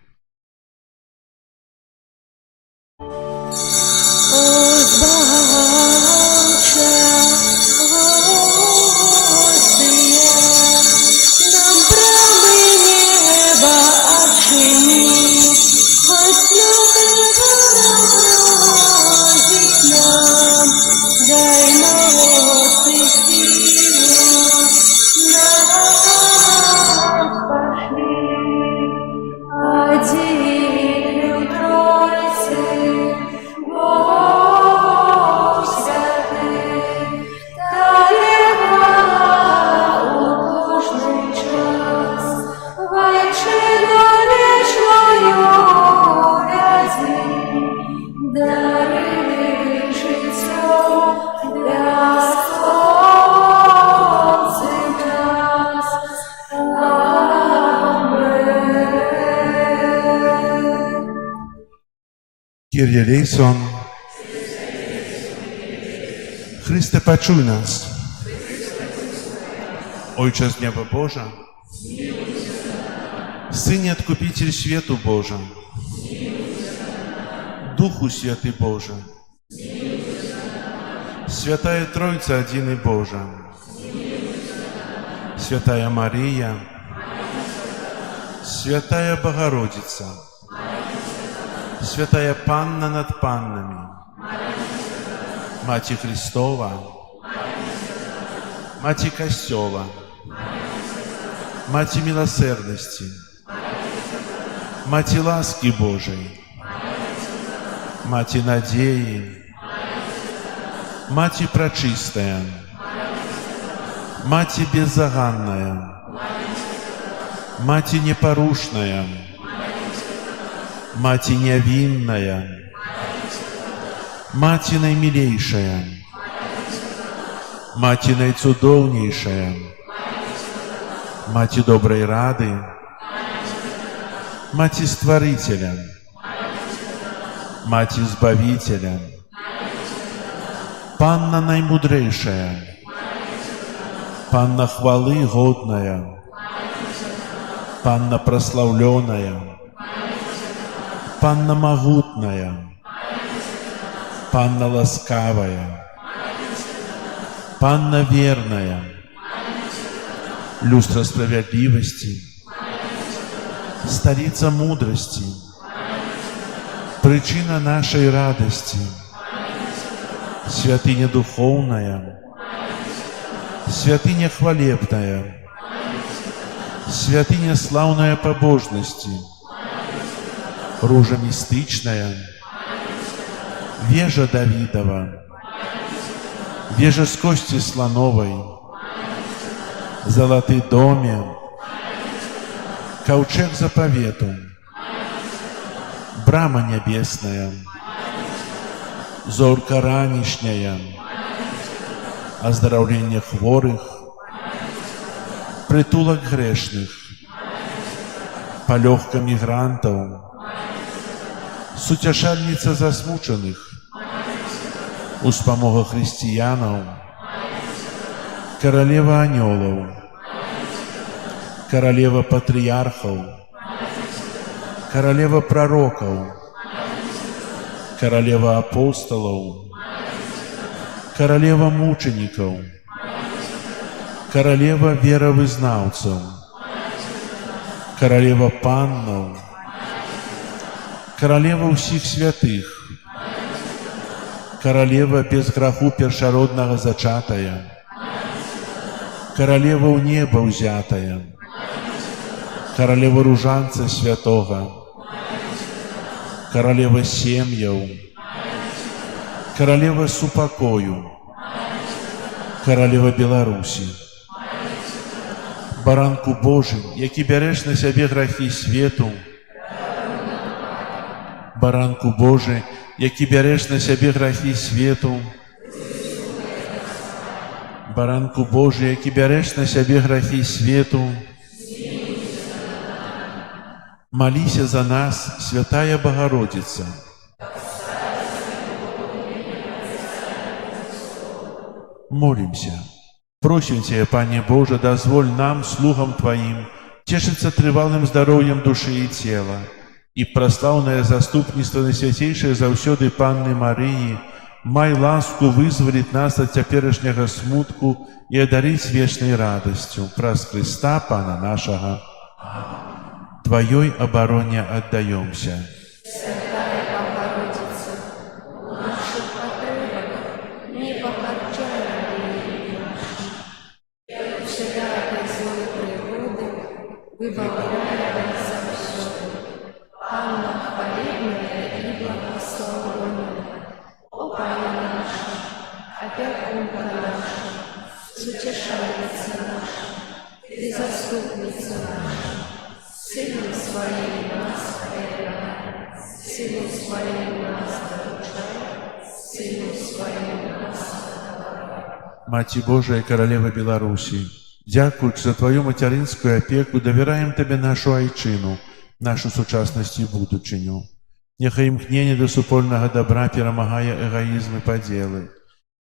Kyrie eleison, Chryste, почуй нас. Ojcze z nieba Boża, Synie Odkupiciel światu Boża, Duchu Święty Boże, Świętая Trójca Jedyny Boża, Świętая Maryja, Świętая Bogorodica, Świętая Panna nad Pannami, Macie Chrystowa, Macie Kościoła, Macie Miłosierności, Macie łaski Bożej, Macie nadziei, Macie Пречистая, Macie Беззаганная, Macie Непорушная, Маті невинная, Маті наймилейшая, Маті найцудовнейшая, Маті доброй рады, Маті Створителя, Маті Збавителя, Панна наймудрейшая, Панна хвалы годная, Панна прославленная, Панна могутная, Панна ласкавая, Панна верная, люстра справедливости, столица мудрости, причина нашей радости, святыня духовная, святыня хвалебная, святыня славная побожности, ружа мистичная, вежа Давидова, вежа с кости слоновой, золотый доме, ковчег заповету, брама небесная, зорка ранішняя, оздоровление хворых, притулок грешных, полегка мигрантов, сутяшальница засмученых, успомога християнов, королева анgelов, королева патриархов, Королева пророков, королева апостолов, королева мучеников, королева веровызнавцев, королева паннов, королева усіх святых, королева без граху першароднага зачатая, королева ў неба ўзятая, королева ружанца святога, королева сем'яў, королева супакою, королева Беларусі, баранку Божий, які бярэш на сябе грахі свету, баранку Божий, які бярэш на сябе грахі свету, баранку Божий, які бярэш на сябе грахі свету, молися за нас, святая Богородица. Молимся. Просим Тебя, Пане Боже, дозволь нам, слугам Твоим, тешиться трывалым здоровьем души и тела, и прославное заступництво Наисвятейшей заўсёды Панны Марии, май ласку вызволить нас от цяперашняга смутку и одарить вечной радостью. Праз Христа, Пана нашего, Твоей обороне отдаемся. Святая Богородица, в наших потребах не покорчай молитвы наши. Всегда от злой природы выбавляй нас завсёды. Анна хвалебная и благословенная, о Пане наша, опекунка наша, утешальница наша и заступница наша, Сыну Своим нас предлагай, Сыну Своим нас поручай, Сыну Своим нас давай. Маці Божия, Королева Беларуси, дякуючи за Твою материнскую опеку, доверяем Тебе нашу айчину, нашу сучасность и будучыню. Нехай імкненне до супольнага добра перамагае эгоизм и поделы.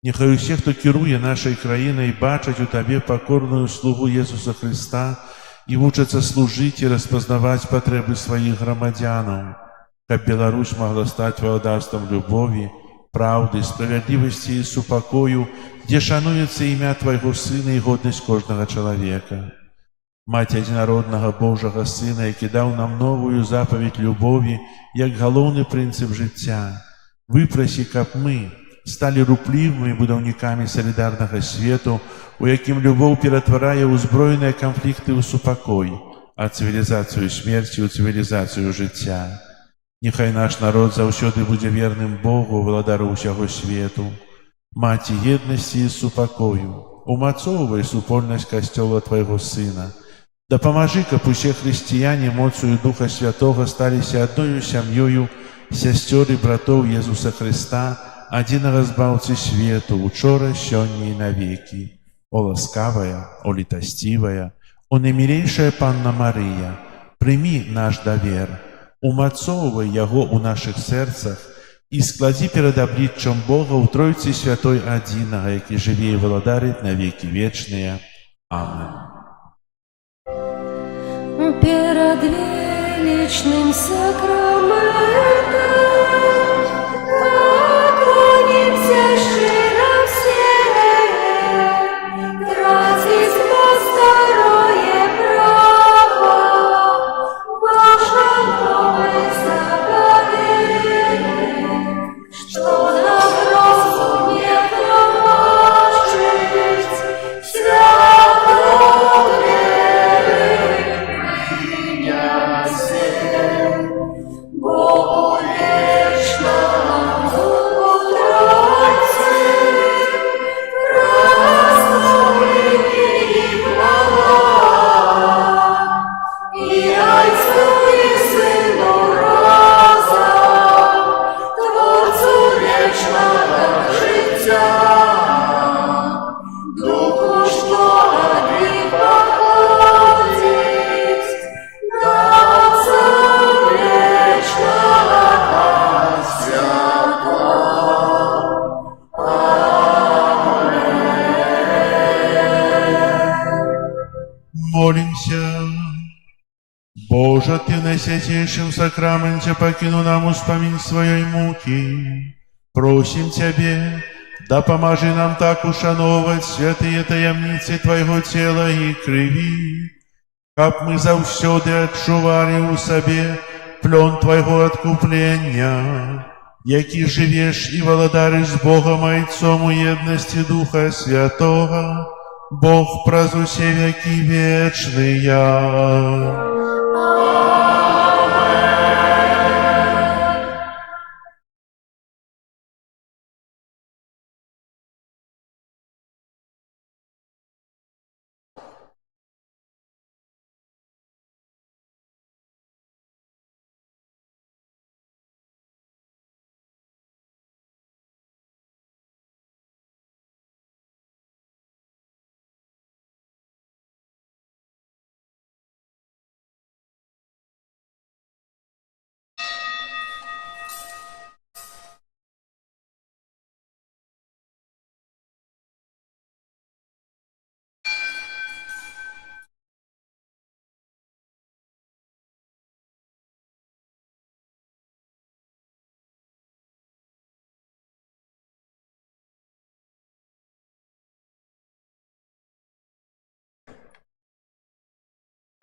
Нехай усе, хто кіруе нашай краінай, бачаць у Табе покорную слугу Иисуса Христа и вучацца служить и распознавать потребы своих громадянаў, каб Беларусь могла стать валадарством любови, правды, справедливости и супокою, где шануецца имя Твоего Сына и годность кожнага человека. Маці адзінароднага Божага Сына, які даў нам новую заповедь любові, як галоўны прынцып жыцця, выпрасі, каб мы сталі руплівымі будаўнікамі салідарнага свету, у якім любоў ператварае ўзброеныя канфлікты ў супакой, а цывілізацыю смерці ў цывілізацыю жыцця. Нехай наш народ заўсёды будзе верным Богу, валадару ўсяго свету. Маці еднасці і супакою, умацоўвай супольнасць касцёла Твайго Сына. Дапамажы, каб усе хрысціяне моцою Духа Святога сталіся адною сям'ёю сясцёр і братоў Езуса Христа, адзінага збаўцы свету, учора, сёння і навекі. О ласкавая, о літасцівая, о наймілейшая Панна Марыя, прымі наш давер, умацоўвай яго ў нашых сэрцах і складзі перад абліччам Бога ў Тройцы Святой адзінага, які жыве і валадарыць на векі вечныя. Амен. Перед величным сакраментом поклонимся щиро все, тратить второе право, Божьей заповеди, что нам разум не тормошить, свято Богу вечному Тройце, прославление и хвала, и Отцу и Сыну разом, Творцу вечного життя, Духу, что от них походит, да Отца вечного всякого. Молимся. Боже, Ты на святейшем сакраменте покину нам успомин своей муки. Просим Тебе, да поможи нам так ушановать святые таямницы Твоего тела и крови, как мы завсёды адчували у себе плен Твоего откупления, які живеш и володариш с Богом Отцом у едности Духа Святого, Бог праз усе веки вечные.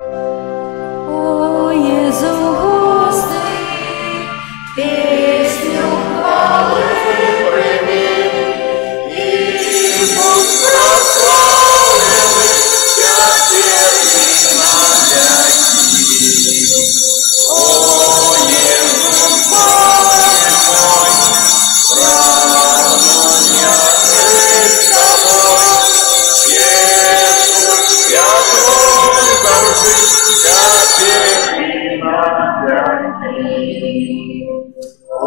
О, Єзу, Господи, песню хвали прийми, і Бог прославлений тепер і на веки. О, Єзу, Боже мой, прагну я жить з тобою, Єзу, я твой завжди. О,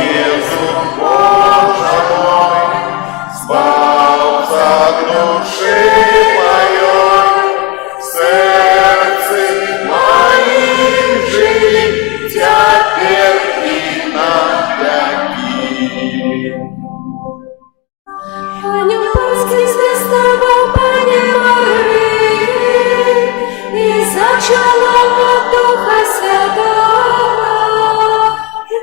Єзу, Боже мой, Спаситель души моей, в сердце моим живи теперь и на веки. Анёл Пасхи свистовал Пане Марии, и зачала от Духа Святого.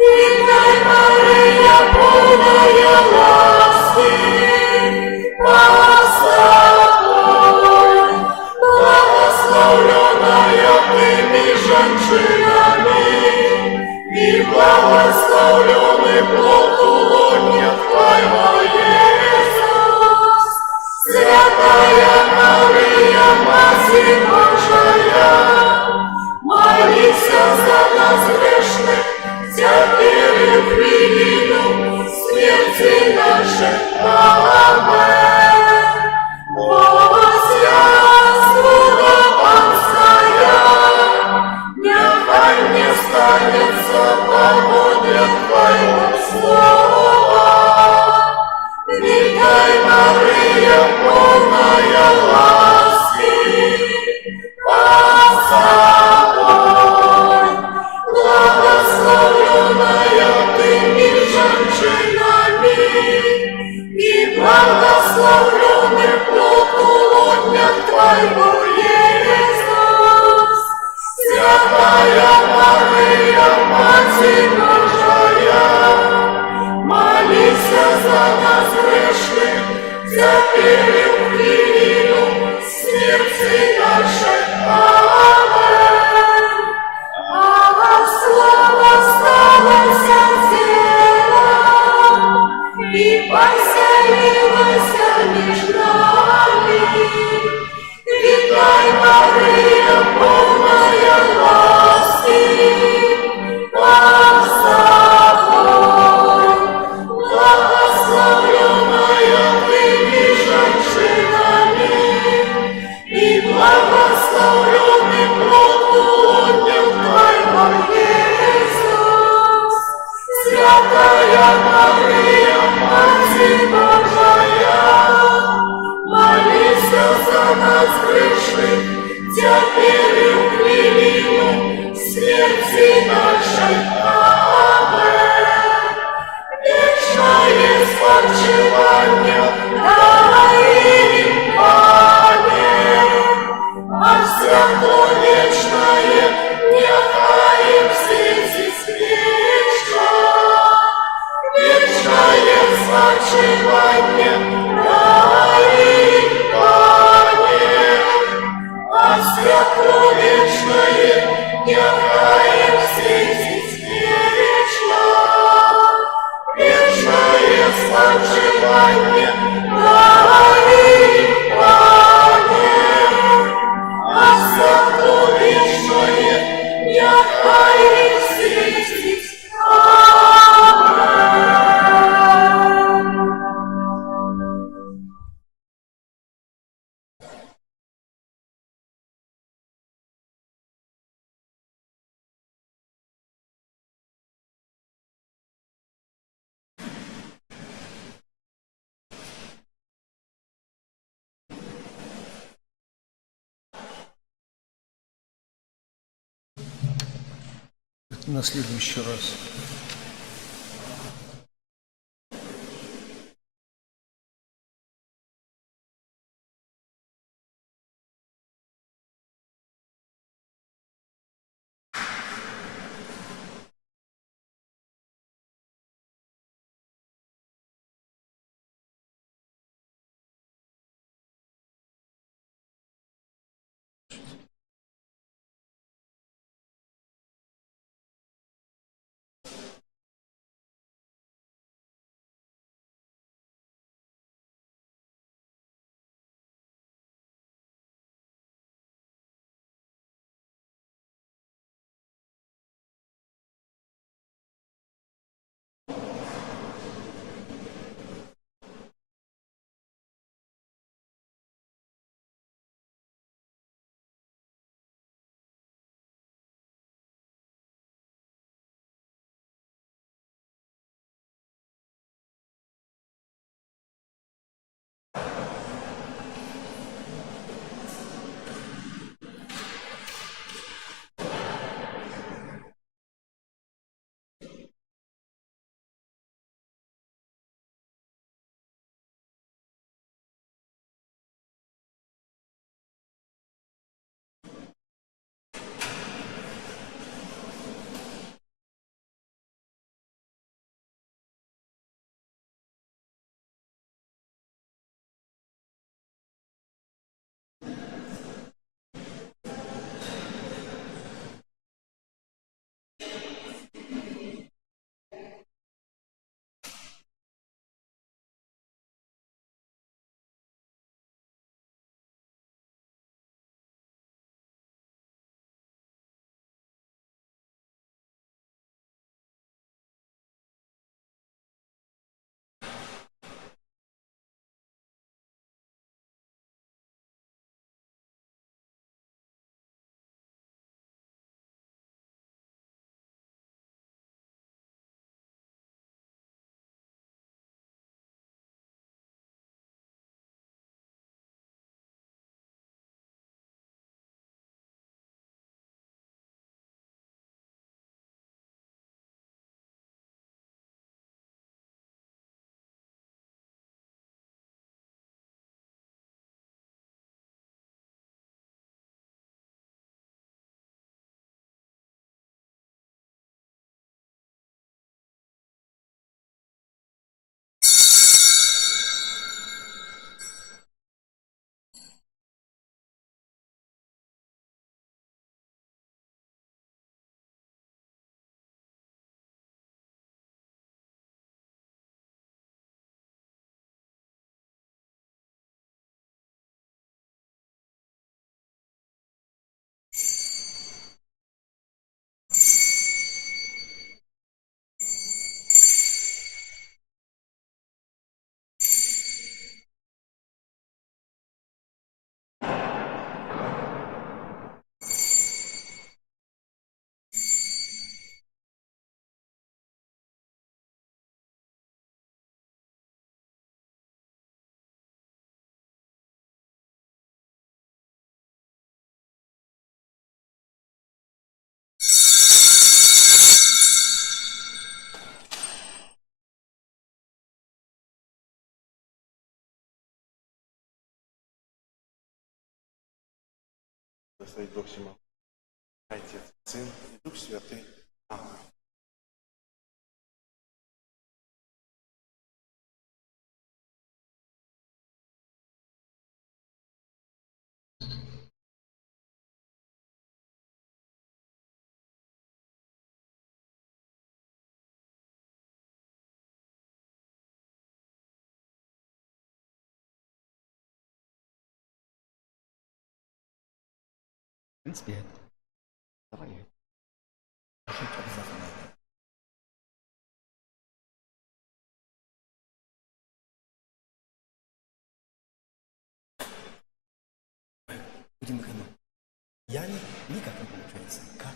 Витай, Мария, полная ласки, Господь, благословленная Ты женщинами, и благословленный плод лона Твоего, Иисус. Святая Мария, Матерь Божия, молись за нас грешных, теперь и в хвилину смерти нашей. Амен. Возвестила Панская, нехай не станется погоде Твоего слова. Витай, Мария, полная ласки, Господь, благословленная Ты между женщинами, и благословленный плод лона Твоего, Иисус. Святая Мария, Матерь Божия, молись за нас грешных, теперь и в хвилину смерти нашей. Амен. Слава стала вся телом, и поселилась между нами. Витай, Мария, полная ласки, Господь, благословленная Ты между женщинами, и благословленный плод лона Твоего, Иисус. Святая Мария, Матерь Божия, молись за нас грешных, теперь и в хвилину смерти нашей. Амен. Вечное спочивание дай им, Пане, а свято вечное на следующий раз. Благословить Бог всему. Отец, Сын и Дух Святый. Аминь. В принципе, давай. Жить обязательно. Будем экономить. Я никак не получается. Как?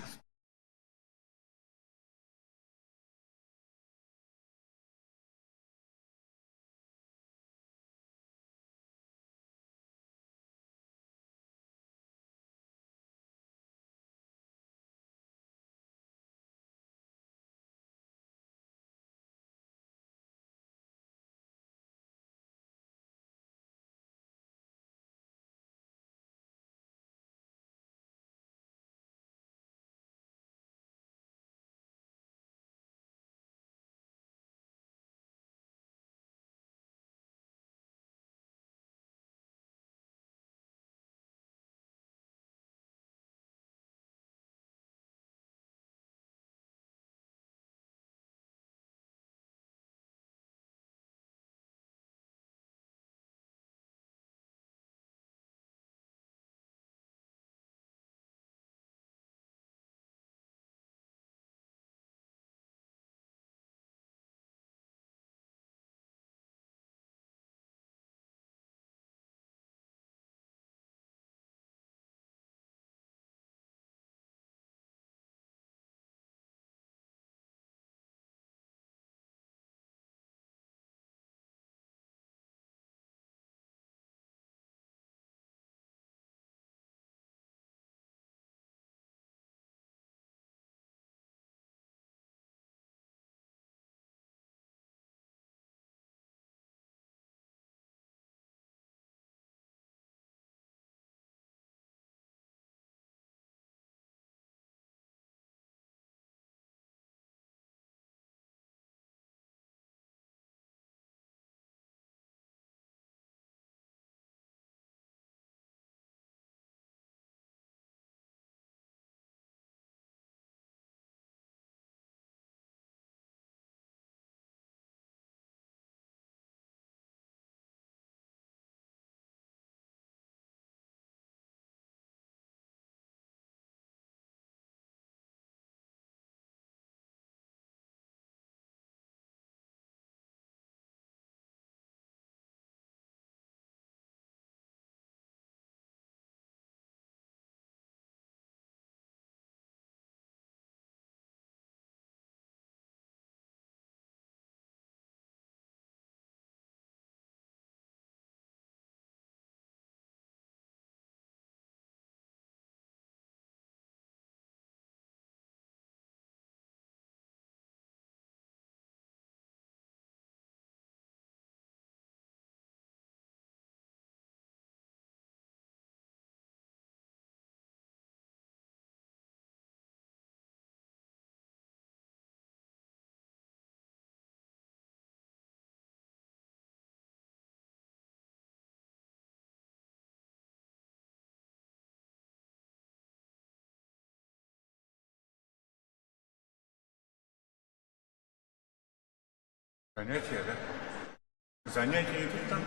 Занятия, да? Занятия идут там?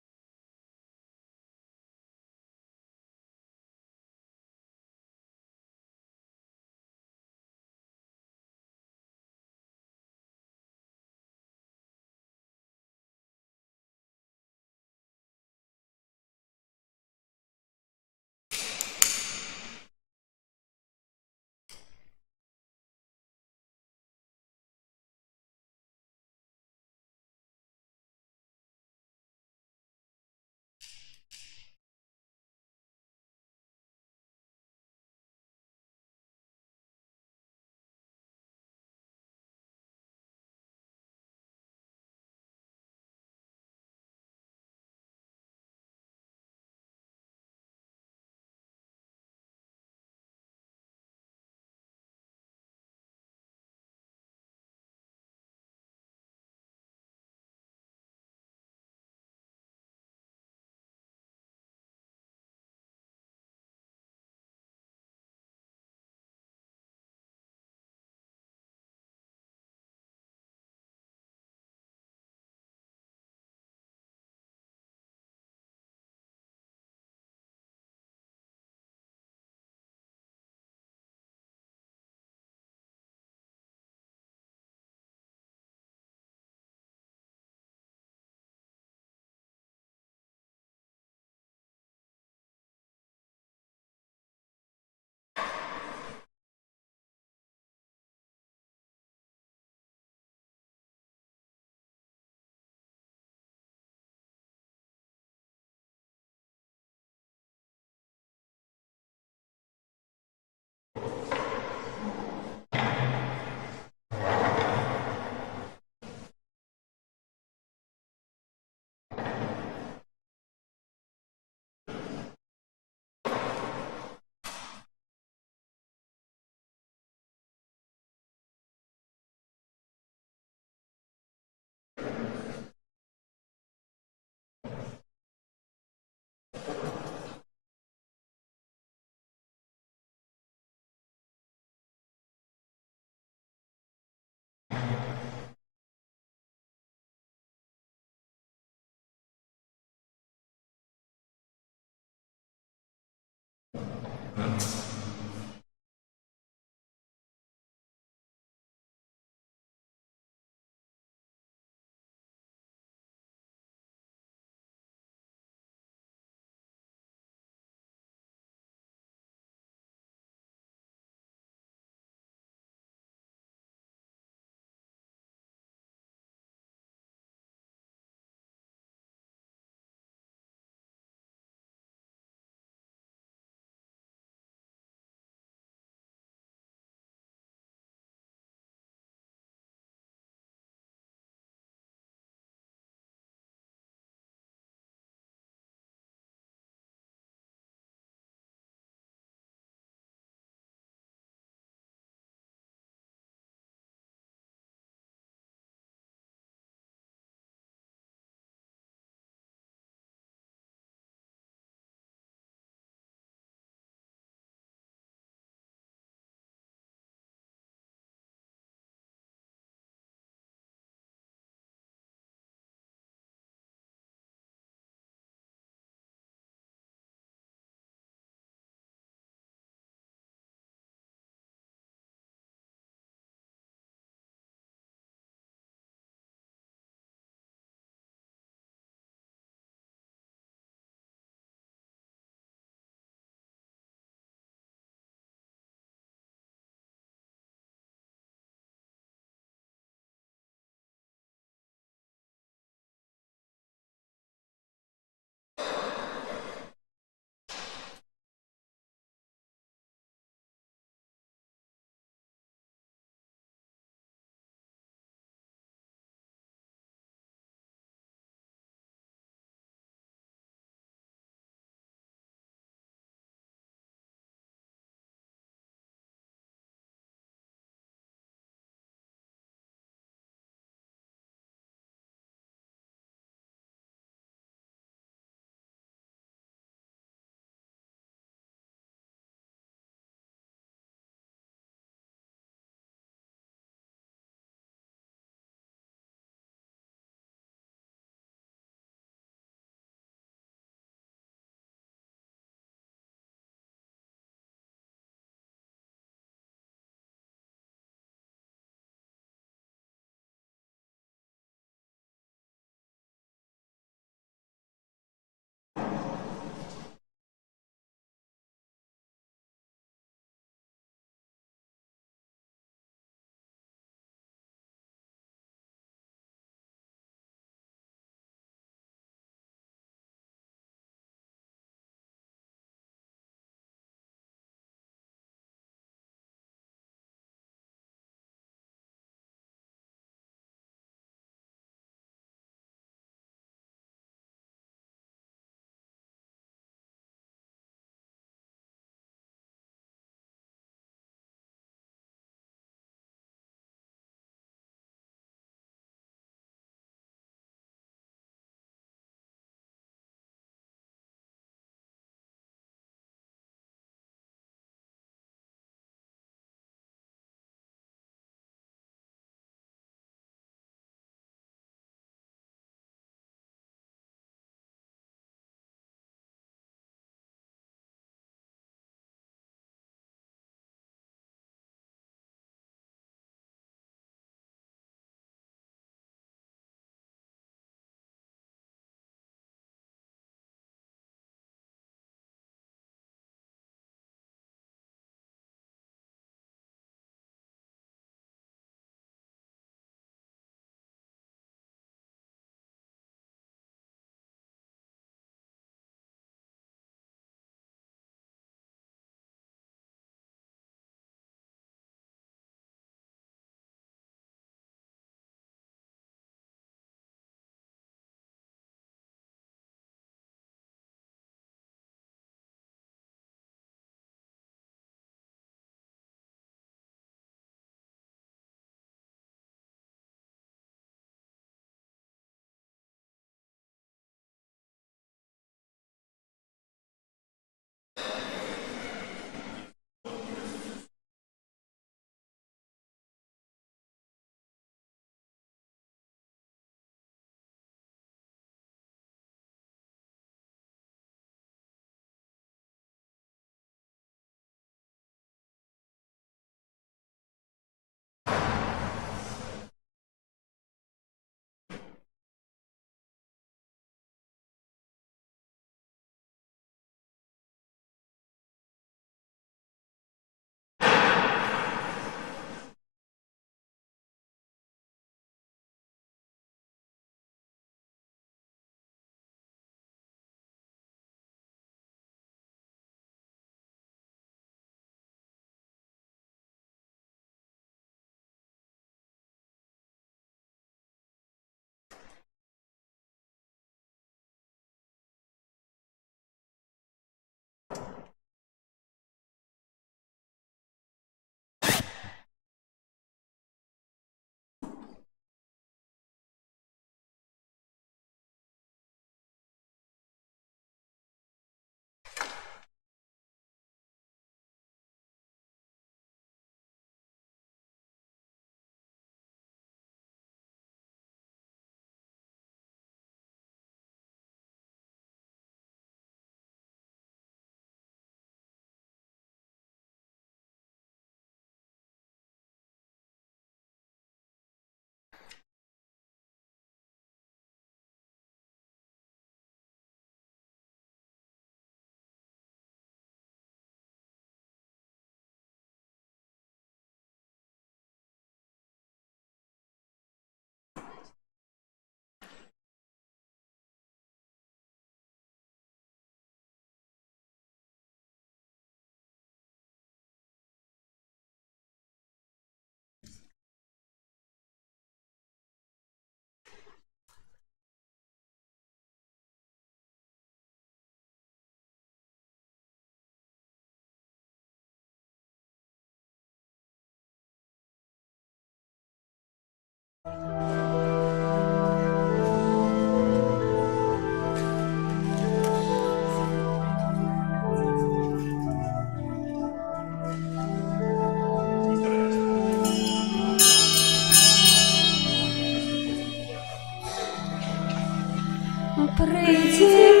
Приди,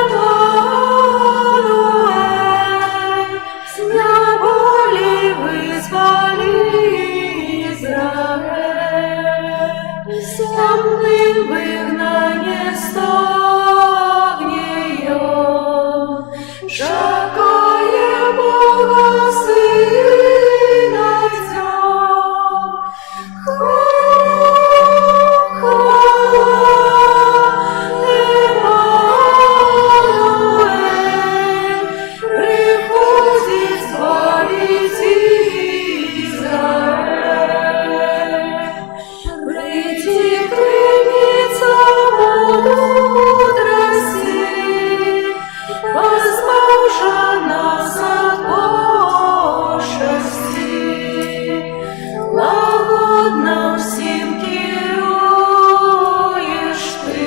Эммануэль, с неволи вызволи Израиль. Земным выгнание стогнеем, шагая Бога Сына днем. Приходит избавить Израиль. Приди, крепится мудрости, возможно нас от пошести. Лагодно всем керуешь ты,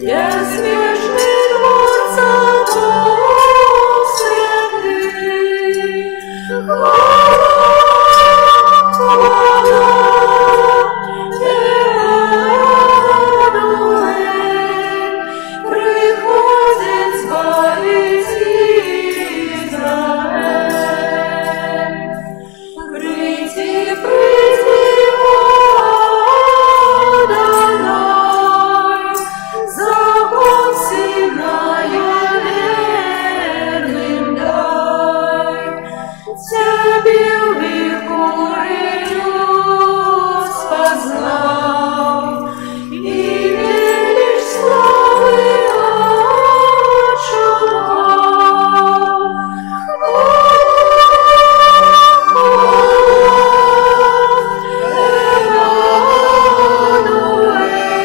безмежный Творца Бог святый. Эммануэль, приходит избавить Израиль. Приди, Адонай, закон Синая верным дай. Тебе в вихоре люд спознал, и велишь славы отшукал. Эммануэль,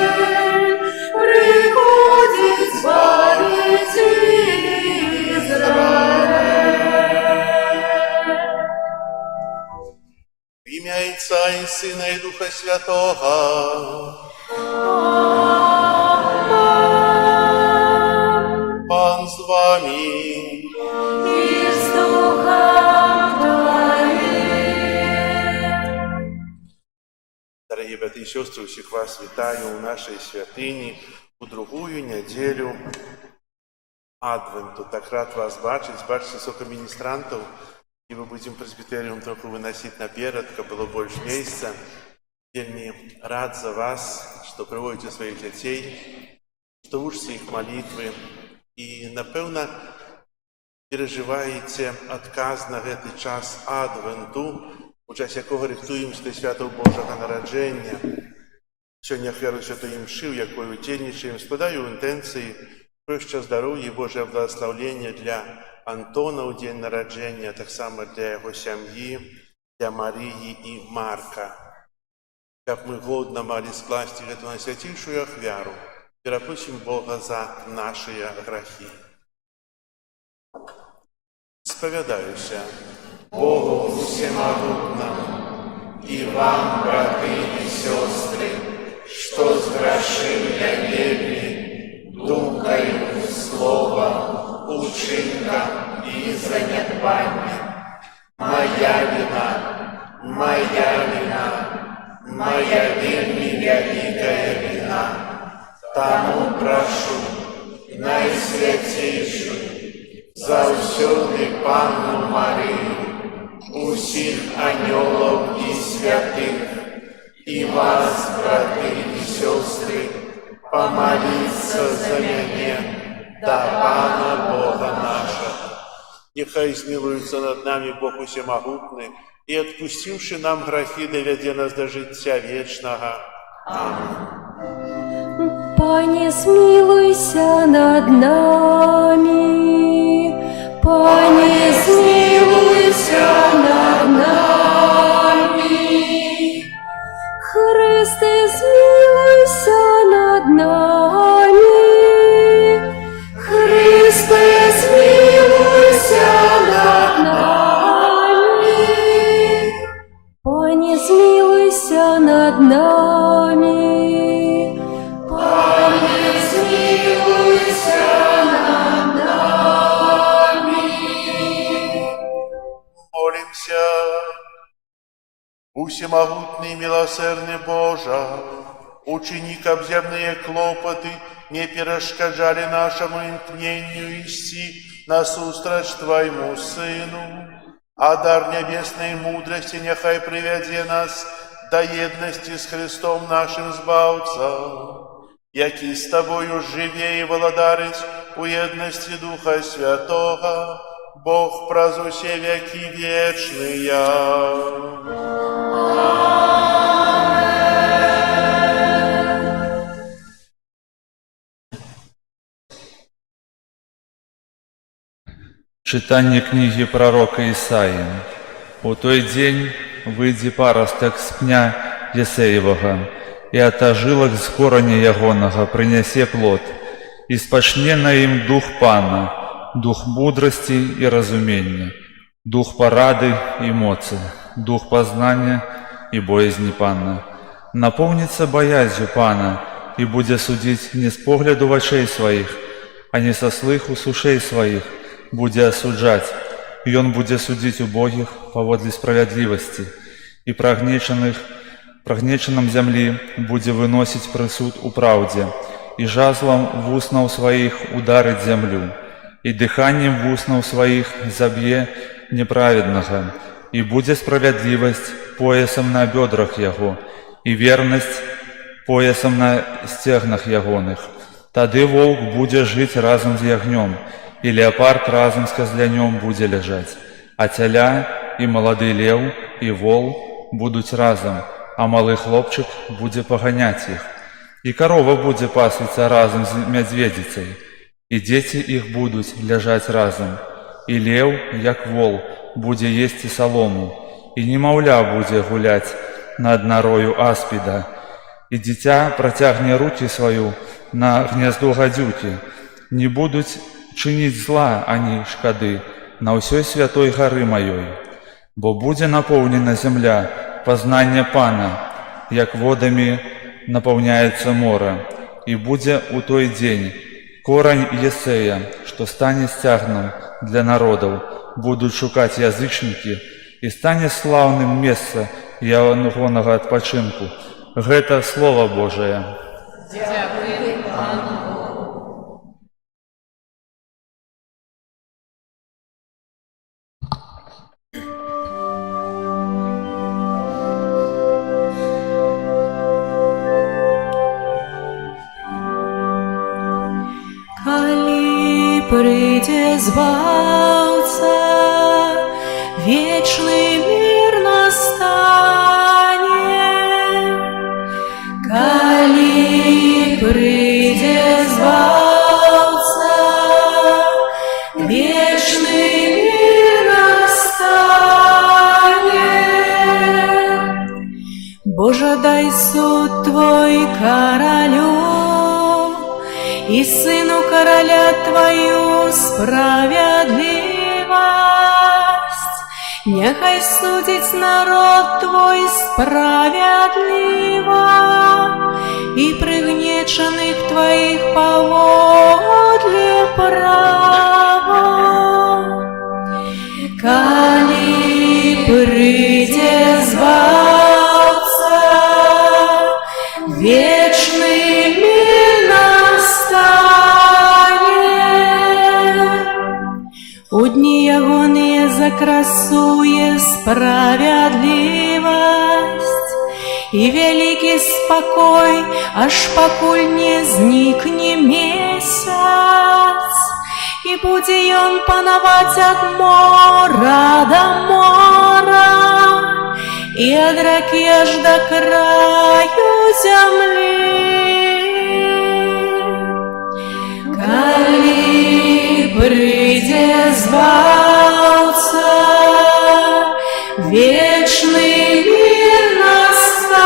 приходит избавить Израиль. В ім'я Отця і Сина і Духа Святого. Пан з вами. И с Духом Твоим. Дорогі брати і сестри, усіх вас вітаю у нашій святині у другую неділю Адвенту. Так рад вас бачити сколько міністрантів, і ми будемо пресбітеріум трохи виносити наперед, каб було більше місця. Вельми рад за вас, що приводите своїх дітей, що учите їх молитви, і, напевно, переживаєте отказ на цей час Адвенту, у час якого рихтуємося до святого Божого народження. Сьогодні ахвяру святої мши, в якої утільничаємо, складаю інтенції про ще здоров'я і Боже благословення для Антона у день народження, так само для його сім'ї, для Марії і Марка. Как мы годно могли скласти эту на святейшую ахвяру, перепросим Бога за наши грехи. Споведаюся Богу всемогутному и вам, браты и сестры, что сгрешили я верни, думкою, словом, учинком и занятванием. Моя вина, моя вельми великая вина. Тому прошу найсвятейшую, заусюди Панну Марию, усіх аньолов и святых, и вас, браты и сестры, помолиться за меня, да Пана Бога нашего. Нехай змилуется над нами Бог усемогутный, и, отпустивши нам грехи, доведе нас до життя вечного. Аминь. Пане, смилуйся над нами, Пане, смилуйся над нами, Христе, смилуйся над нами, Христе, смилуйся над нами, Пане, смилуйся над нами. Молимся. Всемогутный и милосердный Боже, Учини, каб земные клопоты не перешкоджали нашему имкнению идти насустрач Твоему Сыну, а дар небесной мудрости нехай приведе нас до едности с Христом нашим Збавцем, який с Тобою живе и владарить у едности Духа Святого, Бог праз усе веки вечные. Читание книги пророка Исаии. У той день выйди паросток з пня Єсеєвого, і от ожилок з кореня ягоного принесе плод, и спочне на им дух Пана, дух мудрости и разумения, дух порады и моцы, дух познания и боязни Пана. Наполнится боязью Пана, и буде судить не с погляду в очей своих, а не со слыху с ушей своих, буде осуджать, и он буде судить убогих поводле справедливости, и прогнеченным земли буде выносить присуд у правде, и жазлом в уснов своих ударить землю, и дыханием в уснов своих забье неправедного, и буде справедливость поясом на бедрах его, и верность поясом на стегнах ягоных. Тады волк буде жить разом с ягнем, и леопард разом с козлянем буде лежать, а теля и молодый лев и вол будут разом, а малый хлопчик буде погонять их. И корова буде паслиться разом с медведицей, и дети их будут лежать разом, и лев, як вол, буде есть и солому, и немовля буде гулять над норою аспида, и дитя протягне руки свою на гнездо гадюки, не будут чинить зла они шкоды на усей святой горы моей, бо буде наполнена земля познания Пана, як водами наполняется море, и буде у той день корень Єсея, что станет стягном для народов, будут шукать язычники, и станет славным место ягоного отпочинку. Гэта Слово Божие. Дякую Пану Богу. Коли прийде Збавца, вечный мир настане. Коли прийде Збавца, вечный мир настане. Боже, дай суд Твой королю, и сыну короля Твою справедливость. Нехай судить народ Твой справедливо, и пригнеченных Твоих поводле права. Коли прийде Збавца, вечный мир настане. У дни ягоные закрасуе справедливость, и великий спокой, аж покуль не зникне месяц, и буде он пановать от мора до мора, и от раки аж до краю земли. Коли прийде Збавца, вечный мир настане.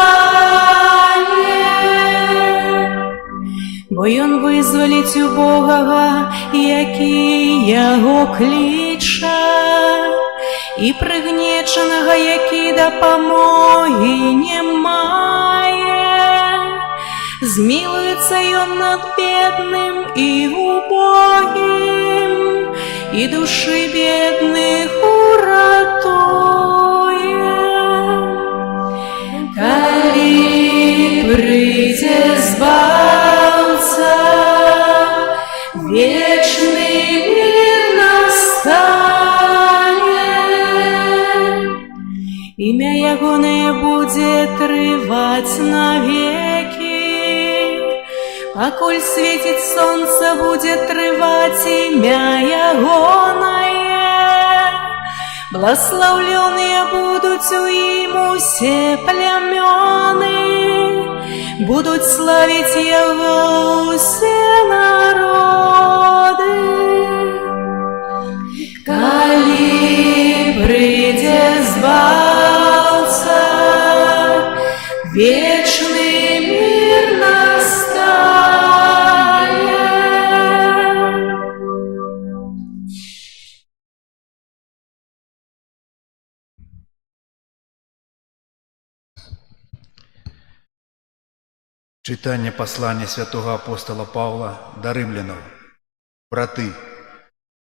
Бо он вызволить убогого, який яго клича, і пригнеченого, який допомоги не має. Змилуется он над бедным и убогим, и души бедных уратує. Коли прийде імя ягонае будзе трываць навекі. Пакуль свеціць сонца, будзе трываць імя ягонае. Бласлаўлёныя будуць у ім усе плямёны, будуць славіць яго усе народы. Калі прыйдзе збаўца, вечны мір настане. Читання послання святого апостола Павла до римлянам. Браты,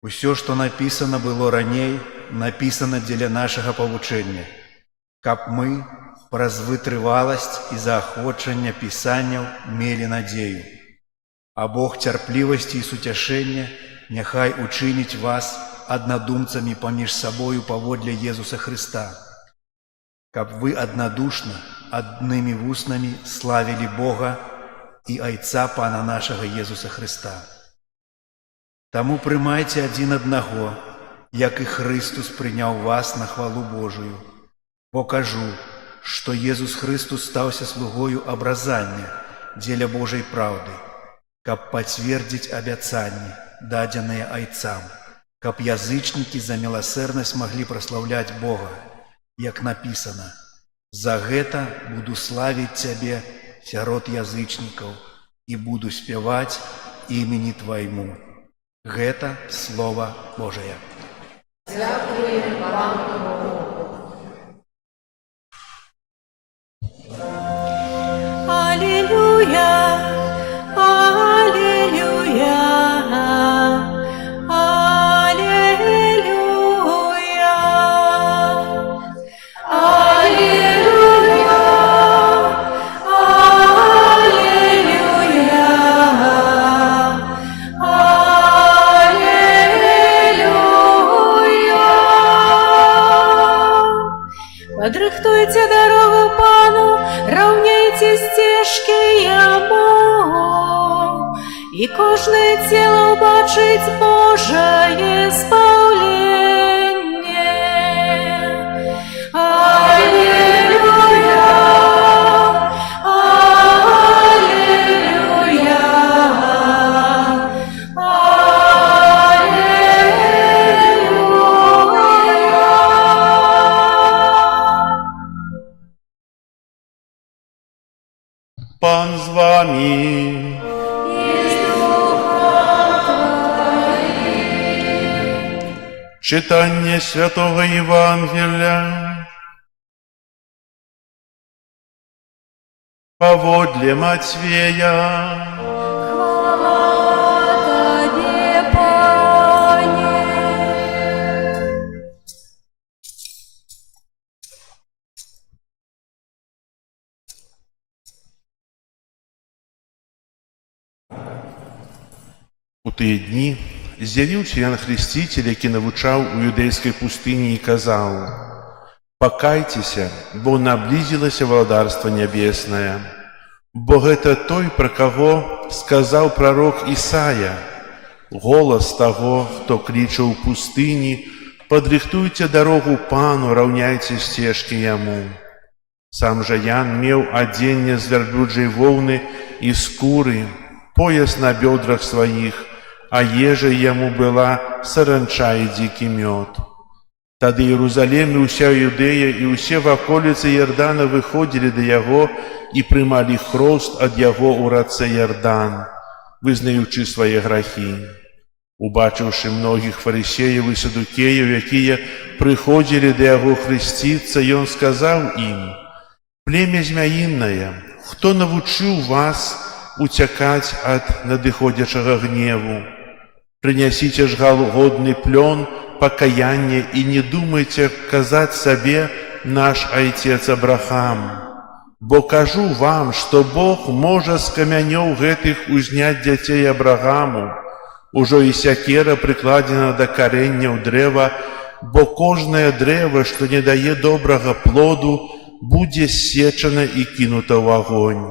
усё, што напісана было раней, напісана дзеля нашага павучэння, каб мы праз вытрываласць і заахвочванне пісанняў мелі надзею. А Бог цярплівасці і суцяшэння няхай учыніць вас аднадумцамі паміж сабою паводле Езуса Хрыста, каб вы аднадушна, аднымі вуснамі славілі Бога і Айца Пана нашага Езуса Хрыста. Таму прымайце адзін аднаго, як і Хрыстус прыняў вас на хвалу Божую. Бо кажу, што Езус Хрыстус стаўся слугою абразання дзеля Божай праўды, каб пацвердзіць абяцанні, дадзеныя Айцам, каб язычнікі за міласэрнасць маглі праслаўляць Бога, як напісана: «За гэта буду славіць Цябе сярод язычнікаў і буду спяваць імені Твайму». Гэта Слова Божае. Дякуємо вам, Богу. Алілюя, алілюя, алілюя, алілюя, Падрыхтуйце дарогу Пану, раўняйце сцежкі Яму, і кожнае цела ўбачыць Божае спаўленне. Алілюя, алілюя, Пан з вами. Читання Святого Євангелія поводле Матвея. У тыя дні з'явіўся Ян Хрысціцель, які навучаў у юдэйскай пустыні і казаў: «Пакайцеся, бо наблізілася валадарства нябеснае. Бо гэта той, пра каго сказаў прарок Ісая: голас таго, хто кліча ў пустыні, падрыхтуйце дарогу Пану, раўняйце сцежкі яму». Сам жа Ян меў адзенне з вярблюджай воўны і скуры, пояс на бёдрах сваіх, а ежай яму была саранча і дзікі мёд. Тады Іерусалім і ўся Юдэя і ўсе ваколіцы Ярдана выходзілі да яго і прымалі хрост ад яго ў рацэ Ярдан, вызнаючы свае грахі. Убачыўшы многіх фарысеяў і садукеяў, якія прыходзілі да яго хрысціцца, ён сказаў ім: «Племя змяінае, хто навучыў вас уцякаць ад надыходзячага гневу? Прынясіце ж годны плён пакаяння і не думайце казаць сабе: наш айцец Абрахам. Бо кажу вам, што Бог можа з камянёў гэтых узняць дзяцей Абрахаму. Ужо і сякера прыкладзена да карэнняў дрэва, бо кожнае дрэва, што не дае добрага плоду, будзе сечана і кінута ў агонь.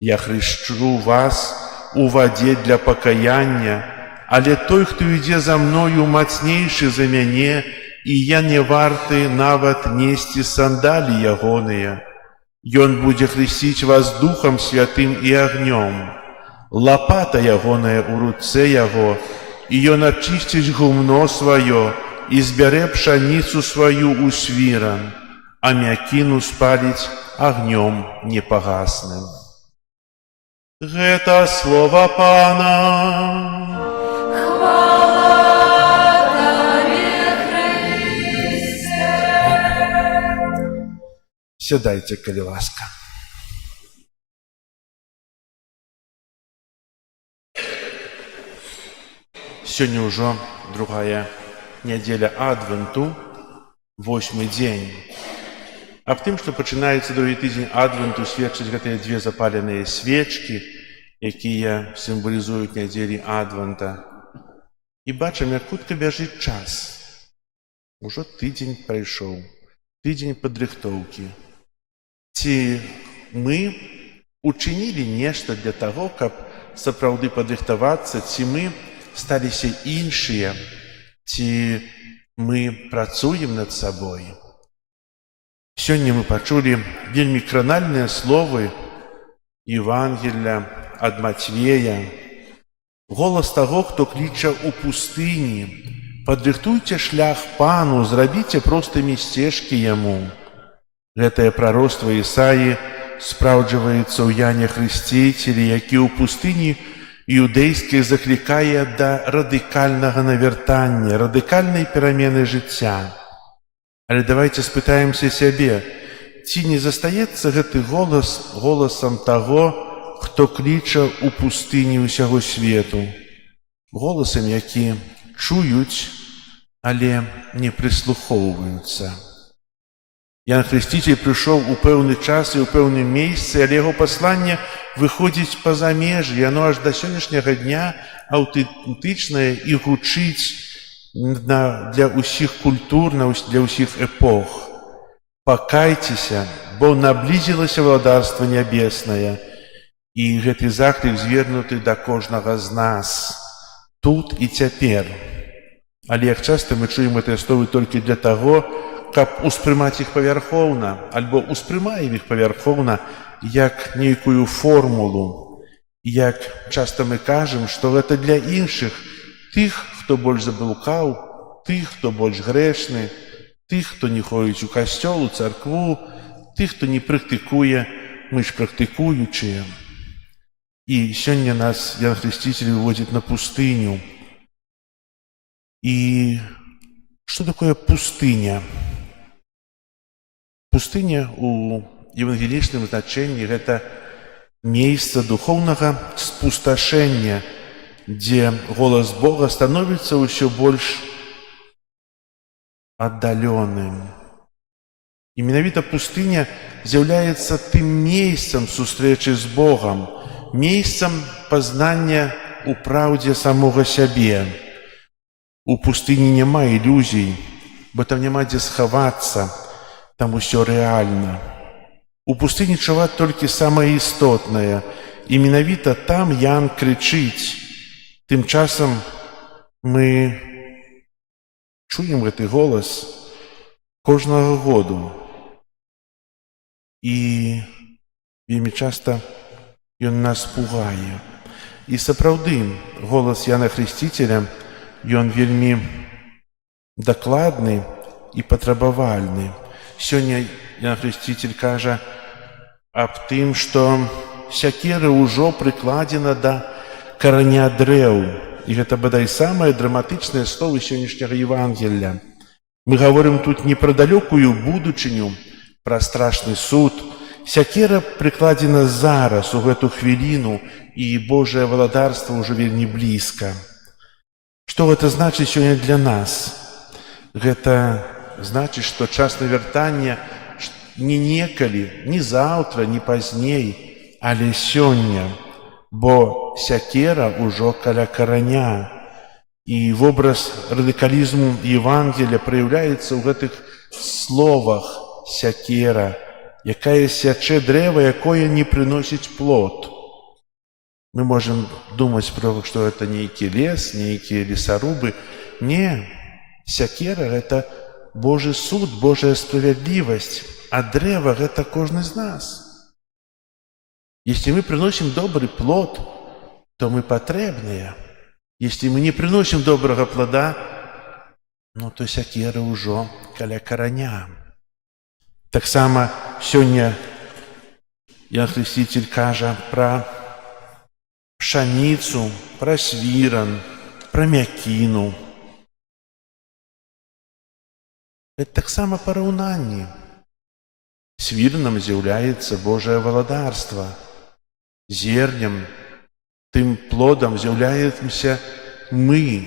Я хрышчу вас у вадзе для пакаяння, але той, хто ідзе за мною, мацнейшы за мяне, і я не варты нават несці сандалі ягоныя. Ён будзе хрысціць вас Духам Святым і агнём. Лапата ягоная ў руцэ яго, і ён ачысціць гумно сваё і збярэ пшаніцу сваю ў свіран, а мякіну спаліць агнём непагасным. Гэта слова Пана. Сядайце, калі ласка. Сёння ўжо другая нядзеля Адвенту, 8-й дзень. Аб тым, што пачынаецца другі тыдзень Адвенту, сведчаць гэтыя две запаленыя свечкі, якія сімвалізуюць нядзелі Адвента. І бачым, як хутка бяжыць час. Ужо тыдзень прайшоў, тыдзень падрыхтоўкі. Ці мы учынілі нешта для таго, каб сапраўды падрыхтавацца, ці мы сталіся іншыя, ці мы працуем над сабой. Сёння мы пачулі вельмі кранальныя словы Евангелля ад Мацвея. Голас таго, хто кліча ў пустыні: «Падрыхтуйце шлях Пану, зрабіце простымі сцежкі яму». Гэтае прароцтва Ісаі спраўджваецца ў Яне Хрысцейцелі, які ў пустыні іўдэйскай заклікае да радыкальнага навяртання, радыкальнай перамены жыцця. Але давайте спытаемся сябе, ці не застаецца гэты голас голасам таго, хто кліча ў пустыні ўсяго свету, голасам, які чуюць, але не прыслухоўваюцца. Ян Хрысціцель прыйшоў у пэўны час і ў пэўным месцы, але яго пасланне выходзіць па-за межы, яно аж да сённяшняга дня аўтэнтычнае і гучыць для ўсіх культур, для ўсіх эпох. Пакайцеся, бо наблізілася владарства нябеснае. І гэты заклік звернуты да кожнага з нас, тут і цяпер. Але як часта мы чуем гэтыя словы толькі для таго, каб успрымаць іх павярхоўна, альбо успрымаем іх павярхоўна як нейкую формулу. Як часта мы кажам, што гэта для іншых, тых, хто больш заблукаў, тых, хто больш грэшны, тых, хто не ходзіць у касцёл, у царкву, тых, хто не практыкуе, мы ж практыкуючыя. І сёння нас Ян Хрысціцель выводзіць на пустыню. І што такое пустыня? Пустыня у евангелічным значэнні – гэта месца духоўнага спусташэння, дзе голас Бога становіцца ўсё больш аддаленым. І менавіта пустыня з'яўляецца тым месцам сустрэчы з Богам, месцам пазнання ў праўдзе самога сябе. У пустыні няма ілюзій, бо там няма дзе схавацца, там усё рэальна. У пустыні чуваць толькі самае істотнае, і менавіта там Ян крычыць. Тым часам мы чуем гэты голас кожнага году. І вельмі часта ён нас пугае. І сапраўды, голас Яна Хрысціцеля, ён вельмі дакладны і патрабавальны. Сёння Ян Хрысціцель кажа аб тым, што сякера ўжо прыкладзена да караня дрэў. І гэта, бадай, самае драматычнае слово сённяшняга Евангелля. Мы гаворым тут не пра далёкую будучыню, пра страшны суд. Сякера прыкладзена зараз, у гэту хвіліну, і Божае валадарства ўжо вельмі блізка. Што гэта значыць сёння для нас? Гэта значыць, што час навяртання не некалі, не заўтра, не пазней, але сёння, бо сякера ўжо каля караня. І вобраз радыкалізму Євангелія праяўляецца ў гэтых словах сякера, якая сячэ дрэва, якое не прыносіць плод. Мы можем думаць, што гэта нейкі лес, нейкія лесарубы. Не, сякера — гэта Божий суд, Божая справядлівасць, а дрэва — гэта кожны з нас. Если мы приносим добрый плод, то мы патрэбныя. Если мы не приносим доброго плода, то сякера ўжо каля караня. Таксама сёння Ян Хрысціцель кажа пра пшаніцу, пра свіран, пра мякіну. Это таксама параўнанне. Свіранам з'яўляецца Божае валадарства. Зернем, тым плодам з'яўляемся мы.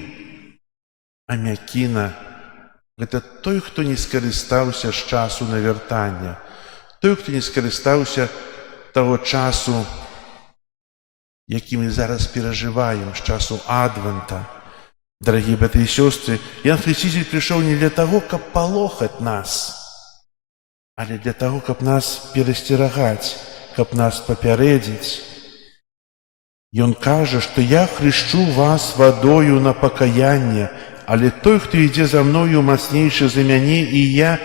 А мякіна — гэта той, хто не скарыстаўся з часу навяртання, той, хто не скарыстаўся таго часу, які мы зараз перажываем, з часу Адвента. Дарагія браты і сёстры, Ян Хрысціцель прыйшоў не для таго, каб палохаць нас, але для таго, каб нас перасцерагаць, каб нас папярэдзіць. Ён кажа, што я хрышчу вас вадою на пакаянне, але той, хто ідзе за мною, мацнейшы за мяне, і я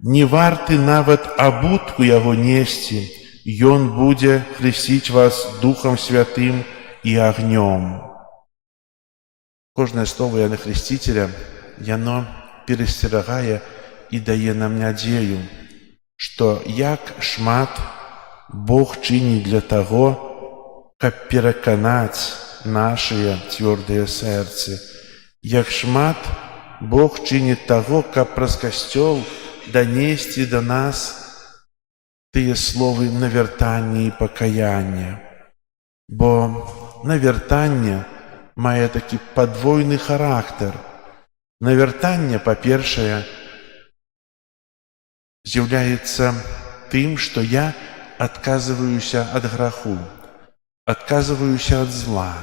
не варты нават абутку яго несці. Ён будзе хрысціць вас Духам Святым і агнём. Кожнае слово Яна Хрысціцеля, яно перасцерагае і дае нам надзею, што як шмат Бог чыніць для таго, каб пераканаць нашыя цвёрдыя сэрцы, як шмат Бог чыніць таго, каб праз касцёл данесці да нас тыя словы навяртання і пакаяння. Бо навяртанне мае такі падвойны характар. Навяртанне, па-першае, з'яўляецца тым, што я адказваюся ад граху, адказваюся ад зла,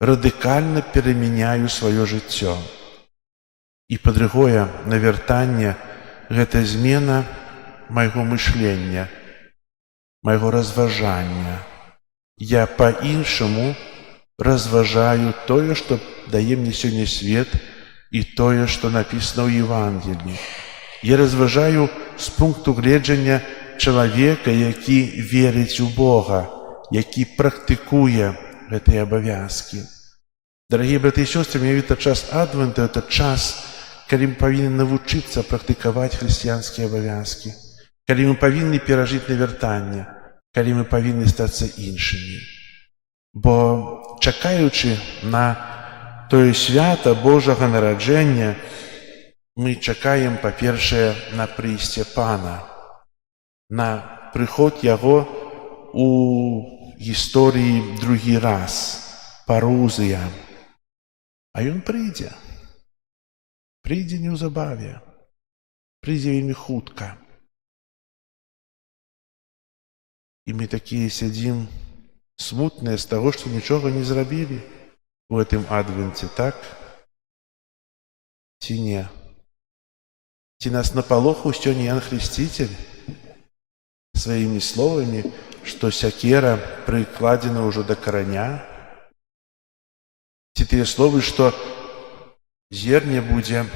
радыкальна перамяняю сваё жыццё. І па-другое, навяртанне — гэта змена майго мышлення, майго разважання. Я па-іншаму разважаю тое, што дае мне сёння свет, і тое, што напісана ў Евангеліі. Я разважаю з пункту гледжання чалавека, які верыць у Бога, які практыкуе гэтыя абавязкі. Дарагія браты і сёстры, менавіта час Адвента — это час, калі мы павінны навучыцца практыкаваць хрысціянскія абавязкі, калі мы павінны перажыць навяртанне, калі мы павінны стацца іншымі. Бо, чакаючы на тое свята Божага нараджэння, мы чакаем, па-першае, на прыйсце Пана, на прыход Яго у гісторыі другі раз, парузыя. А Ён прыйдзе. Прыйдзе неўзабаве. Прыйдзе вельмі хутка. І мы такія сядзім смутныя з таго, што нічога не зрабілі у гэтым адвенце, так? Ці не? Ці нас напалохаў сёння Ян Хрысціцель сваімі словамі, што сякера прыкладзена ўжо да караня? Ці тыя словы, што зерне будзе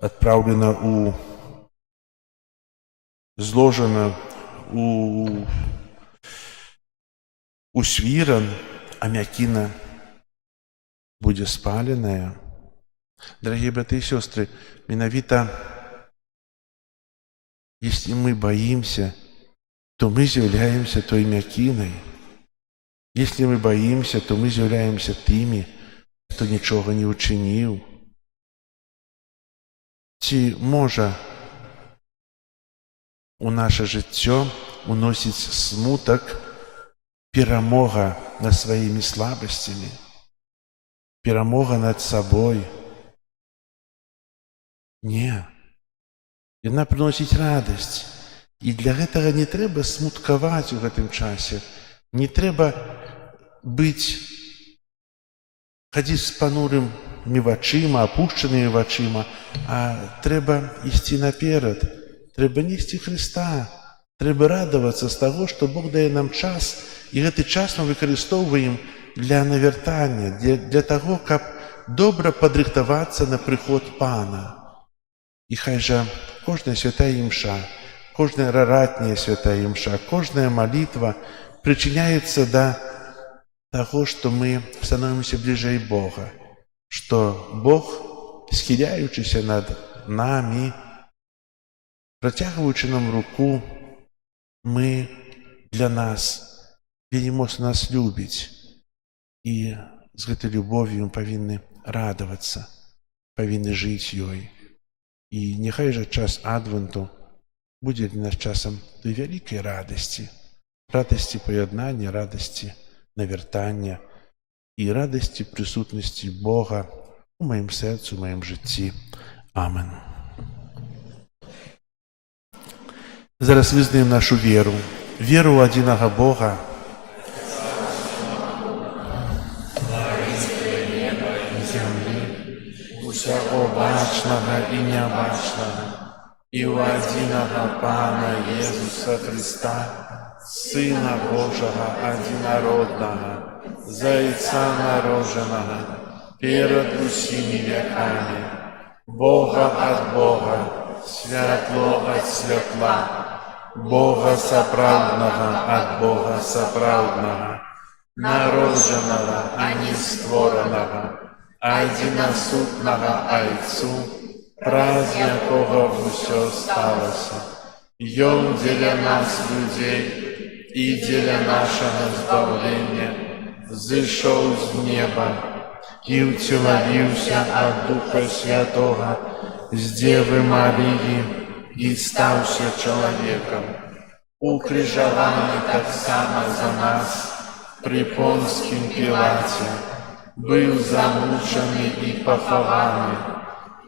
адпраўлена зложана у свіран, а мякіна будзе спаленая? Дарагія браты і сёстры, менавіта если мы боимся, то мы з'яўляемся той мякінай. Если мы боимся, то мы з'яўляемся тымі, хто нічога не ўчыніў. Ці можа у наша жыццё уносіць смутак перамога над сваімі слабасцямі, перамога над сабой? Не. Яна прыносіць радасць. І для гэтага не трэба смуткаваць у гэтым часе. Не трэба быць хадзіць з панурымі вачыма, апушчанымі вачыма, а трэба ісці наперад, трэба несці Хрыста, трэба радавацца з таго, што Бог дае нам час, і гэты час мы выкарыстоўваем для навяртання, для таго, каб добра падрыхтавацца на прыход Пана. І хай жа кожная святая імша, кожная раратняя святая імша, кожная малітва прычыняецца да таго, што мы становімся бліжэй Бога, што Бог, схіляючыся над намі, працягваючы нам руку, мы для нас вельмі моцна нас любіць. І з гэтай любов'ю мы павінны радавацца, павінны жыць ёй. І няхай жа час адвенту будзе для нас часам той вялікай радасці, радасці паяднання, радасці навяртання і радасці прысутнасці Бога у маім сэрцы, у маім жыцці. Амен. Зараз вызнаем нашу веру, веру ў адзінага Бога, усяго бачнага і нябачнага, і ў адзінага Пана Езуса Хрыста, Сына Божага адзінароднага, Зайца народжанага, перад усімі вякамі, Бога ад Бога, святло ад святла, Бога сапраўднага ад Бога сапраўднага, народжанага, а не створанага, адзінасутнага Айцу, праз якога ўсё сталася. Ён дзеля нас, людзей, і дзеля нашага збаўлення зышоў з неба і ўцелавіўся ад Духа Святога з Дзевы Марыі і стаўся чалавекам. Укрыжаваны таксама за нас пры Понскім Пілаце, быў замучаны і пахаваны,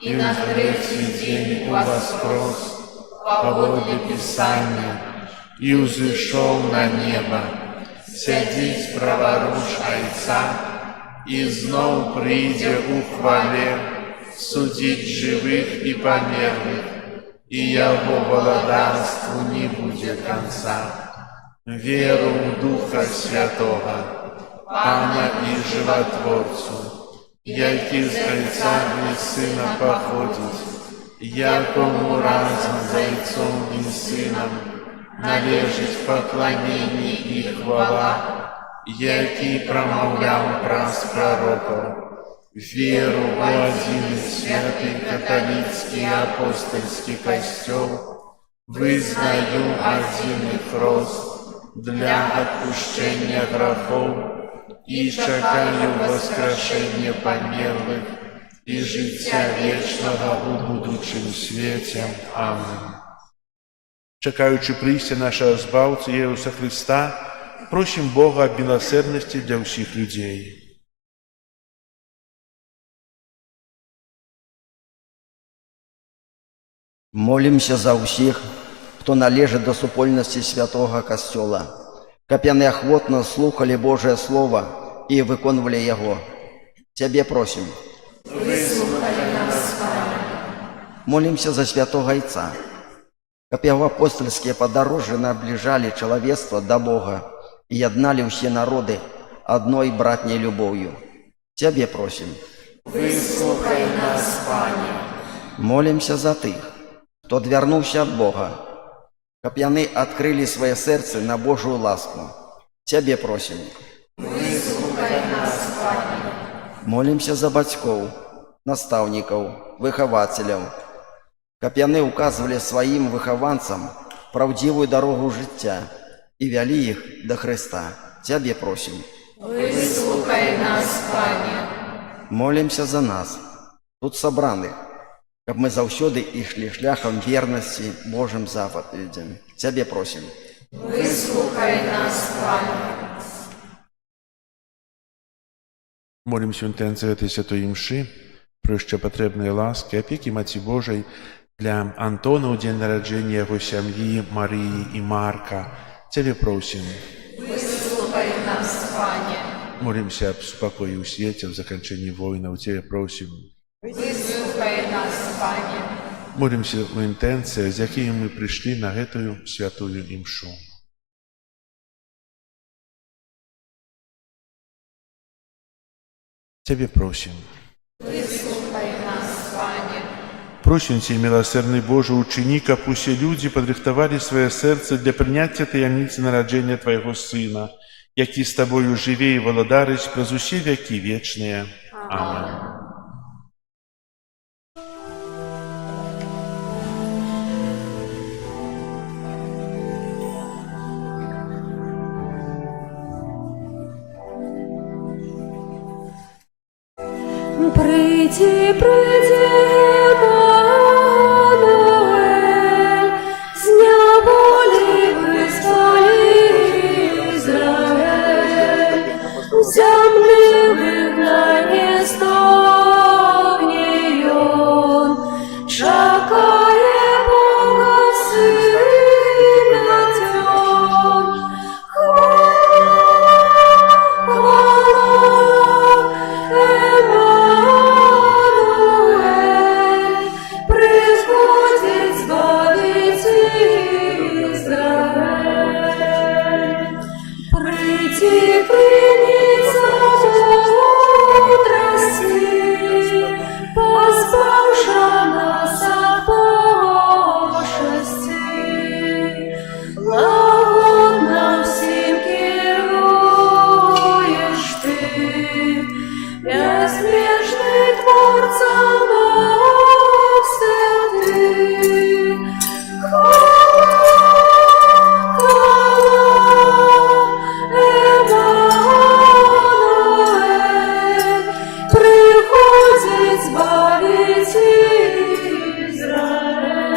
і на трэці дзень уваскрос паводле Пісання і ўзышоў на неба, сядзіць праваруч Айца і зноў прыйдзе ў хвале судзіць жывых і памерлых, і яго валадарству не будзе канца. Веру ў Духа Святога, Пана і Жыватворцу, які з Айца і Сына паходзіць, якому разам з Айцом і Сынам належыць пакланенне і хвала, які прамаўляў праз прарокаў. Веру ў адзіны святы каталіцкі апостальскі касцёл, вызнаю адзіны хрост для адпушчэння грахоў і чакаю воскрешення памерлых і жыцця вечнага ў будучым свеце. Амен. Чакаючы прыйсця нашага Збаўцы Езуса Хрыста, просім Бога аб міласэрнасці для ўсіх людзей. Молімся за ўсіх, хто належыць да супольнасці святога касцёла, каб яны ахвотна слухалі Божае Слова і выконвалі яго. Цябе просім. Выслухай нас, Пане. Молімся за святога Айца, каб яго апостальскія падарожжы набліжалі чалавецтва да Бога і ядналі ўсе народы адной братняй любоўю. Цябе просім. Выслухай нас, Пане. Молімся за тых, хто адвярнуўся ад Бога, каб яны адкрылі свае сэрцы на Божую ласку. Цябе просім. Выслухай нас, Пане. Молімся за бацькоў, настаўнікаў, выхавацеляў, каб яны ўказвалі сваім выхаванцам праўдзівую дарогу жыцця і вялі іх да Хрыста. Цябе просім. Выслухай нас, Пане. Молімся за нас, тут сабраных, каб мы заўсёды ішлі шляхам вернасці Божым запаведзям. Цябе просім. Выслухай нас, Пане. Молімся ў інтэнцыі гэтай святой імшы пра яшчэ патрэбныя ласкі, апекі Маці Божай для Антона ў дзень нараджэння яго сям'і Марыі і Марка. Цябе просім. Выслухай нас, Пане. Молимся об спокое в свете, в закончении войны. У Тебя просим. Вислухай нас, Пане. Молимся в інтенціях, з якими ми прийшли на эту святую імшу. Тебе просим. Вислухай нас, Пане. Просим Тебя, милосердный Боже, учини, как все люди подрихтовали свое сердце для принятия таямницы народжения Твоего Сына, який с Тобою живе и володарить през усе веки вечные. Аминь. Приди, приди, Эммануэль, с неволи вызволи Израиль. Земли выгнание стогней он, чакає Бога Сина Тьон. Хвала, Эммануэль, призводит Збавитель Израиль. Приди, клянется мудрости, поспавша нас от пошести. Лагодно всім керуєш ти, безмежний Творця ног святий. Хвала, Эммануэль, приходит Збавитель Израиль.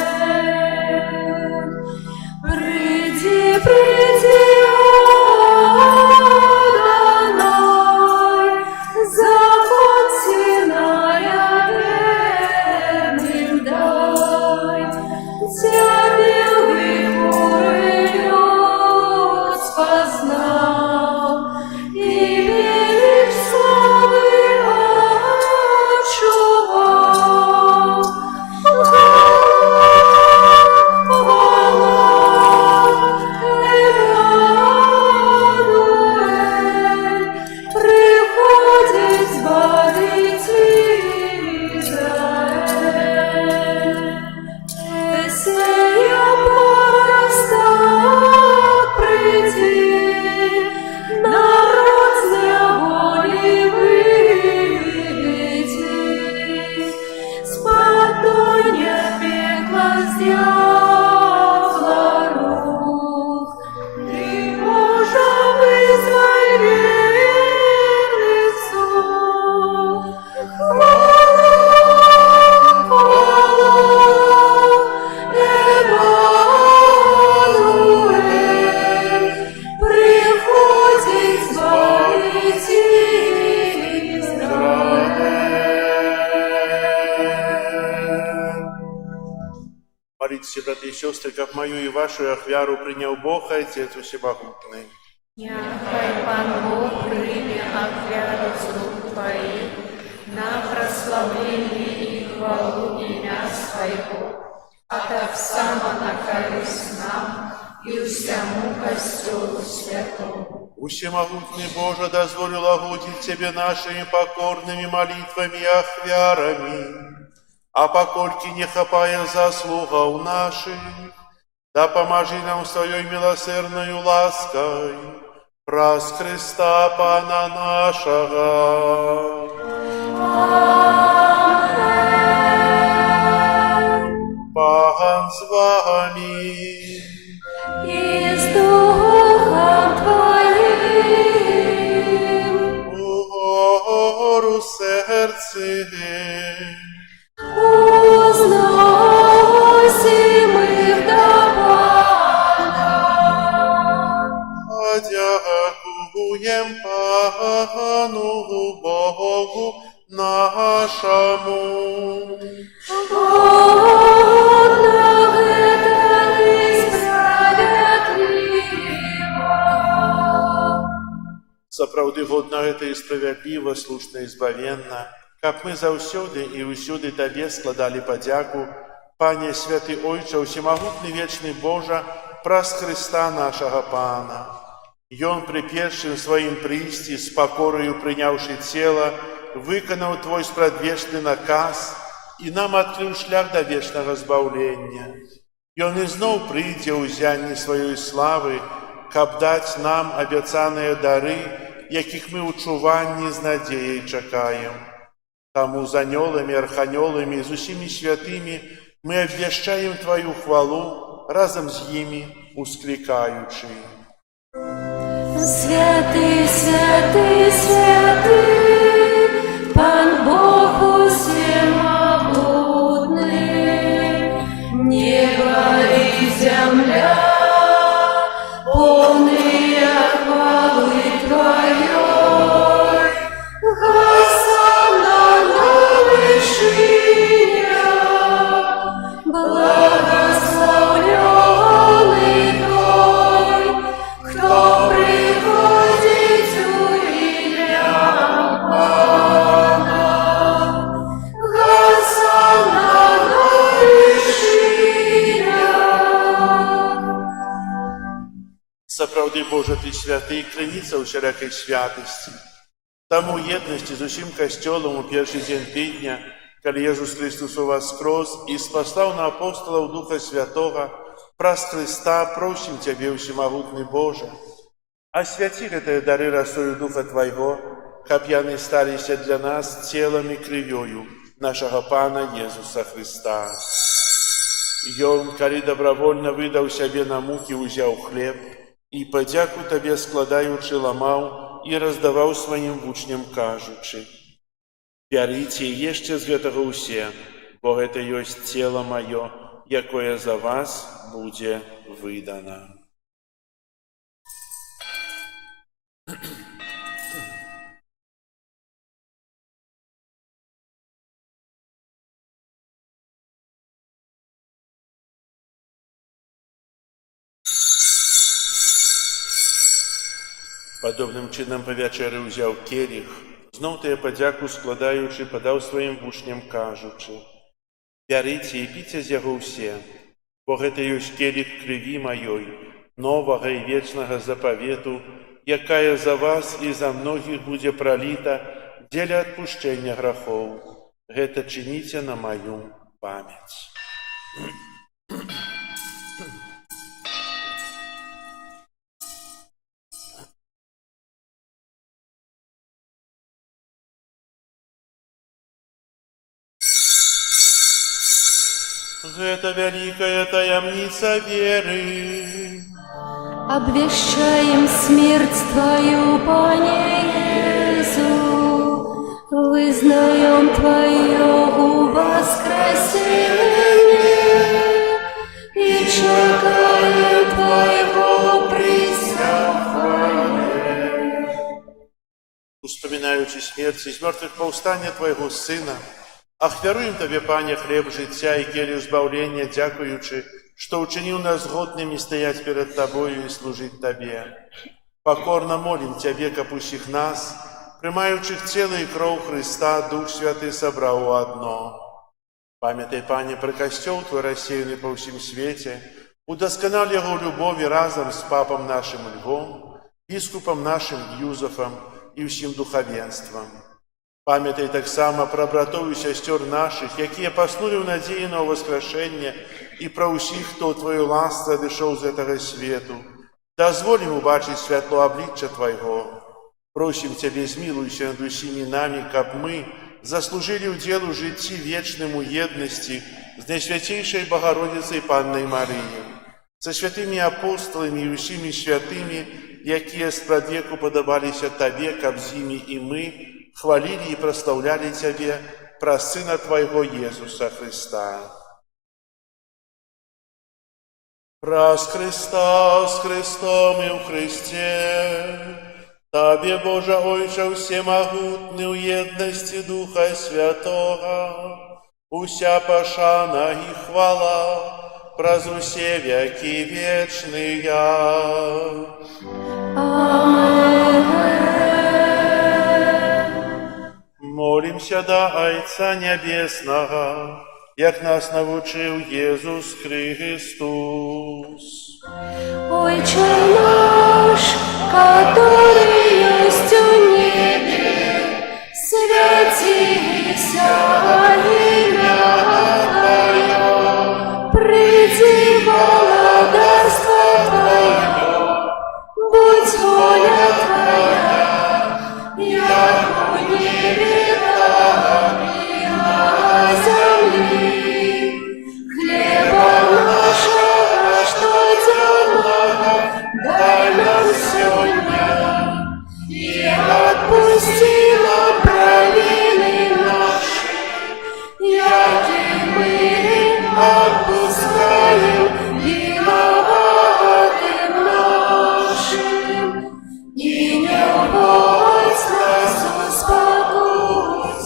Приди, приди, Адонай, закон Синая верным дай. Тебе выборы люд спознал, и велич славы отчувал. Эммануэль, приходит Збавитель Израиль. Эсея порастак приди, народ с неволи выведи. С подножья пекла с дьявола рук, ты, Боже, вызвай верницу. Хвала, Эммануэль, приходит Збавитель Израиль. Молитесь, братья и сестры, как мою и вашу ахвяру принял Бог, Отец Всемогутный. Нехай Пан Бог прийме ахвяру з рук Твоих на прославление и хвалу имя Своего, а так само на користь нам и всему костелу святому. Всемогутный Боже, дозволь улагодить Тебе нашими покорными молитвами и ахвярами, а покольки не хапая заслугов наших, да поможи нам Своей милосердною лаской, праз Христа Пана нашего. Пан с вами. И с Духом Твоим. Гору сердце, Узносим их до Пана. подякуем Пану Богу нашему. Он наготовил справедливо. ты годна гэта і справядліва, слушна і збавенна, каб мы заўсёды і ўсюды Табе складалі падзяку, Пане святы Ойча, усемагутны вечны Божа, праз Хрыста нашага Пана. Ён пры першым сваім прыйсці, з пакораю прыняўшы цела, выканаў Твой спрадвечны наказ і нам адкрыў шлях да вечнага збаўлення. Ён ізноў прыйдзе ў зянні сваёй славы, каб даць нам абяцаныя дары, якіх мы ў чуванні з надзеяй чакаем. Таму з анёламі, арханёламі, з усімі святымі мы абвяшчаем Тваю хвалу разам з імі усклікаючы. Святый, святый, святый, Пан Бог усемогутный, небо и земля, полные хвалы Твоей. Хосанна на вершинах, благословленный Той, кто приходит у имя Бога. Хосанна на вершинах. Сапраўды, Божа, Ты святы, крыніца ўсялякай святасці. Таму еднасці з усім касцёлам у першы дзень тыдня, калі Езус Христос уваскрос і спаслаў на апостолаў Духа Святога, праз Хрыста просім Цябе, усемагутны Божа, асвяці гэтыя дары расою Духа Твайго, каб яны сталіся для нас целам і крывёю нашага Пана Езуса Христа. Ён, калі добравольна выдаў сябе на мукі, узяў хлеб і падзяку Табе складаючы ламаў і раздаваў сваім вучням, кажучы: «Бярыце і ешце з гэтага ўсе, бо гэта ёсць цела маё, якое за вас будзе выдана». Падобным чынам па вячэры ўзяў келіх, зноў тыя падзяку складаючы, падаў сваім вучням, кажучы: «Бярыце і піце з яго ўсе, бо гэта ёсць келіх крыві маёй, новага і вечнага запавету, якая за вас і за многіх будзе праліта дзеля адпушчэння грахоў. Гэта чыніце на маю памяць». Гэта вялікая таямніца веры. Обвещаем смерть Твою, Пане Иисус, вызнаем Твое воскресение и чекаем Твоего присягания. Успоминаючи смерть и мертвых повстання Твоего Сына, ахвяруем Табе, Пане, хлеб життя и келих збавлення, дякуючи, что учинил нас годными стоять перед Тобою и служить Табе. Покорно молим Тебе, каб усіх нас, приймаючих тело и кров Христа, Дух Святый собрал у одно. Памятай, Пане, про костел Твой рассеянный по всем свете, удосконал его любови разом с папом нашим Львом, бискупом нашим Юзефом и всем духовенством. Памятай так само про братов и сестер наших, якія паснули в надеї на воскрешення, і про усіх, хто Твою ласку одійшов з этого свету. Дозволим убачить святло обличчя Твоего. Просим Тебе, змилуйся над усіми нами, каб мы заслужили удел у житті вечному єдності з Найсвятейшей Богородицей Панной Марией, со святыми апостолами и усіми святыми, якія спрадвеку подобалися Тебе, каб з ими и мы хвалили и прославляли Тебе праз Сына Твоего Иисуса Христа. Праз Христа, с Христом и в Христе, Табе, Боже Ойче всемогутный, у едности Духа Святого, уся пошана и хвала, праз усе веки вечные. Аминь. Молимся до Отца Небесного, як нас навчив Єсус Христос. Отче наш, который есть в небе, святися имя Твое, приди благодарство Твое, будь воля Твоя, як у небе, так и на земле. Хлеба нашего штоденного дай нам сегодня, и отпусти нам провины наши, яки мы отпускаем виноватым нашим. И не вводь нас в искушение,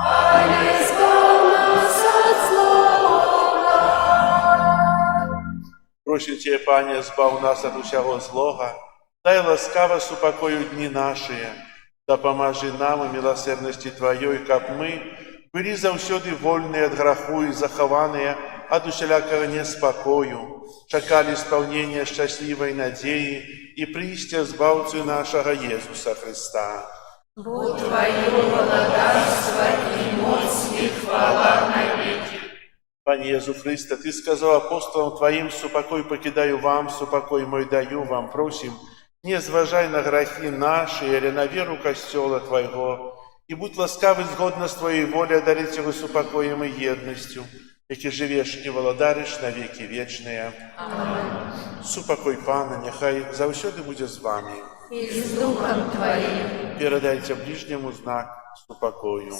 але избавь нас от злого. Просим Тебе, Пане, збав нас от усякого злога, дай ласкаво супокою дни наши, да поможи нам и милосердности Твоей, как мы были завсёды вольные от греху и захованные от усялякого неспокою, чекали исполнения счастливой надеи и пристя збавцу нашего Иисуса Христа. Будь Твое владарство и мощь и хвала навеки. Пане Иисус Христе, Ты сказал апостолам Твоим: «Супокой покидаю вам, супокой мой даю вам». Просим, не зважай на грехи наши или на веру Костела Твоего, и будь ласкавый згодно с Твоей волей одарить его супокоем и едностью, яки живешь и володариш на веки вечные. Аминь. Супокой Пана, нехай завсёды буде з вами. И с Духом Твоим. Передайте ближнему знак супокою.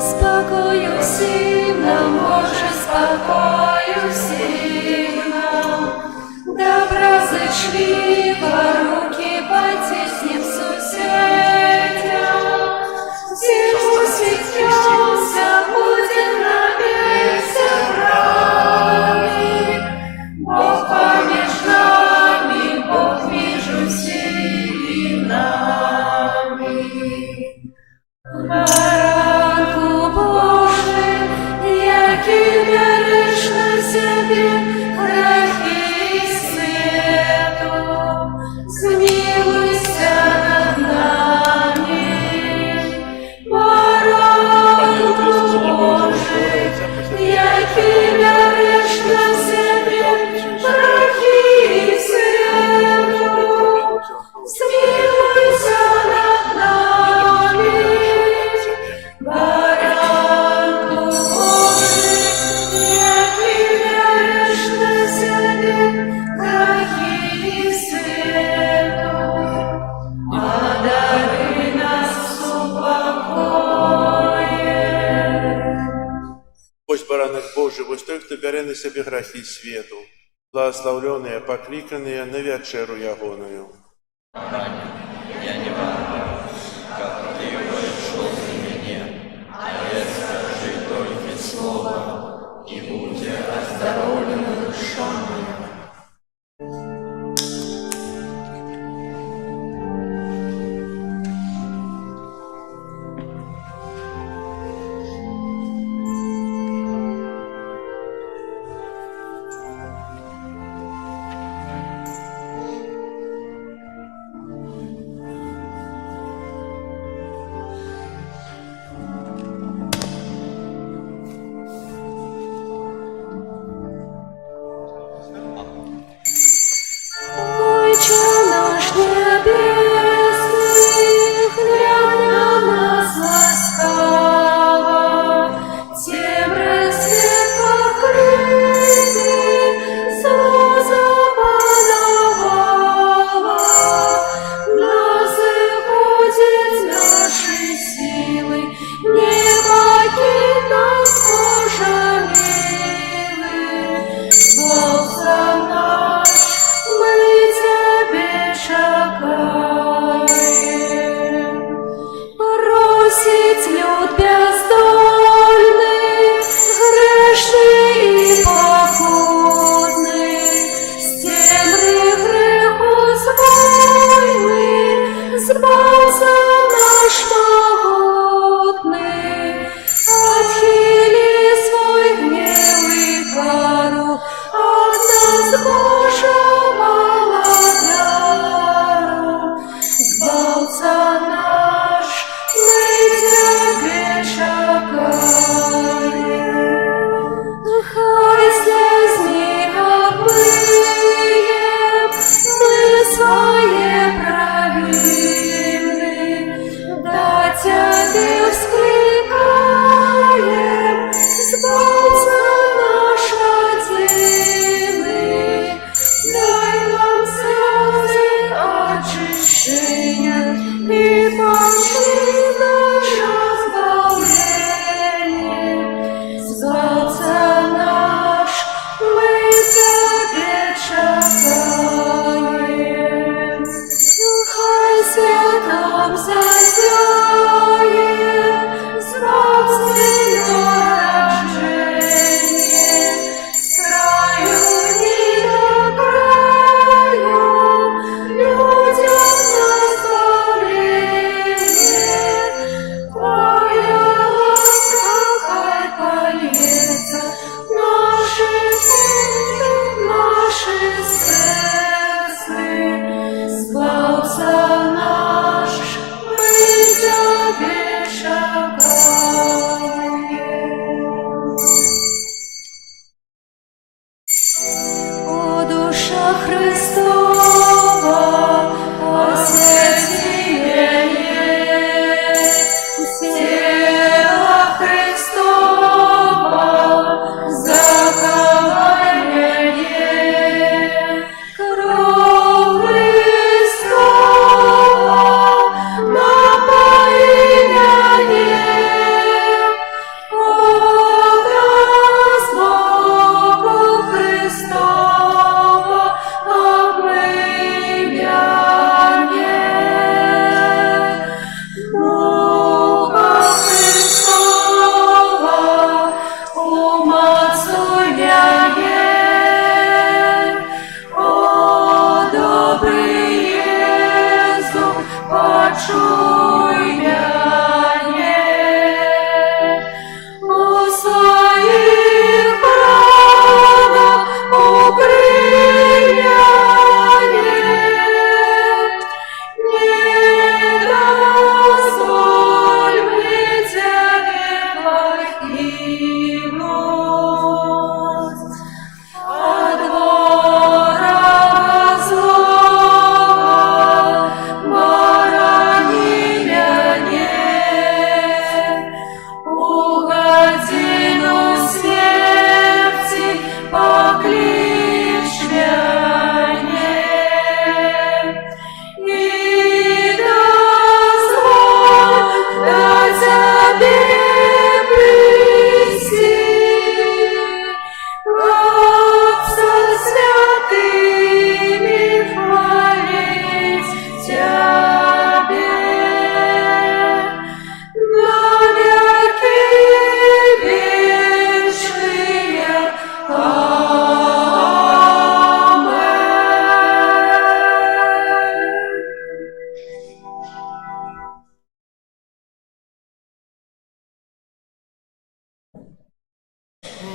Спокою всім нам, Боже, спокою всім нам. Доброзичливо руки потесним сусідям. Всему святемся, будем на месте правы. Бог помеж нами, Бог между всеми нами. Баранку Божий, який береш на себе грехи світу, змилуйся над нами. Баранку Божий, який береш на себе грехи світу, змилуйся над нами. Баранку Божий, який береш на себе грехи світу, одари нас упокоєм. Ось баранок Божий, ось той, хто бере на себе грехи світу, благословленные, покликанные на вечеру ягоною. справедливость. От ворога злого борони мяне. У годину смерти поклич мяне. И дозволь да тебе прийти, как со святыми хвалить тебе. На веки вечные. Амен.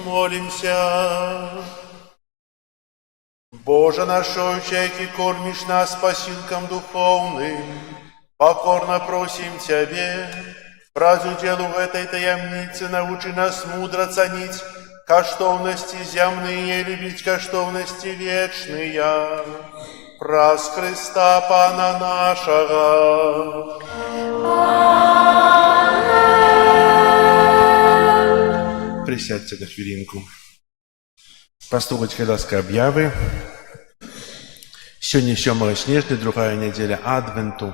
Молимся. Боже наш Отче, кормишь нас посилком духовным, покорно просим Тебе, разу делу в этой таямнице научи нас мудро ценить коштовности земные, любить коштовности вечные. Праз Христа Пана нашего. Присядьте на хвилинку. Паслухайте ласка об'яви. Сьогодні 7 снежня, другая неделя Адвенту.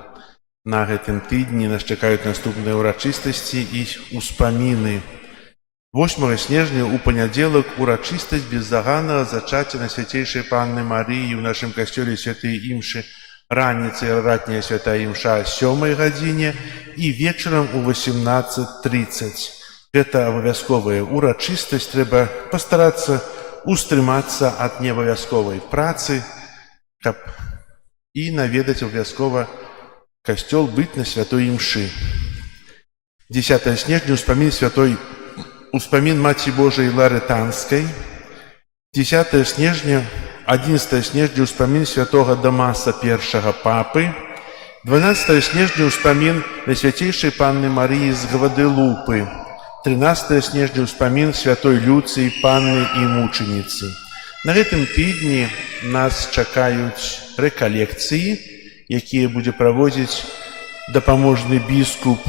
На гэтым тыдні нас чакаюць наступныя урачыстасці і успаміны. 8 снежня у панядзелак урачыстасць беззаганнага зачацця Найсвяцейшай Панны Марыі ў нашым касцёле святыя імшы раніцай ратняя святая імша о 7 гадзіне і вечарам у 18:30. Гэта абавязковая урачыстасць, трэба пастарацца устрымацца ад неабавязковай працы, каб і наведаць абавязкова касцёл, быць на святой імшы. 10 снежня успамін Маці Божай Ларэтанскай. 10 снежня, 11 снежня успамін святога Дамаса I папы. 12 снежня успамін Найсвяцейшай Панны Марыі з Гваделупы. 13 снежня успамін святой Люцыі Панны і мучаніцы. На гэтым тыдні нас чакаюць рэкалекцыі, якія будзе праводзіць дапаможны біскуп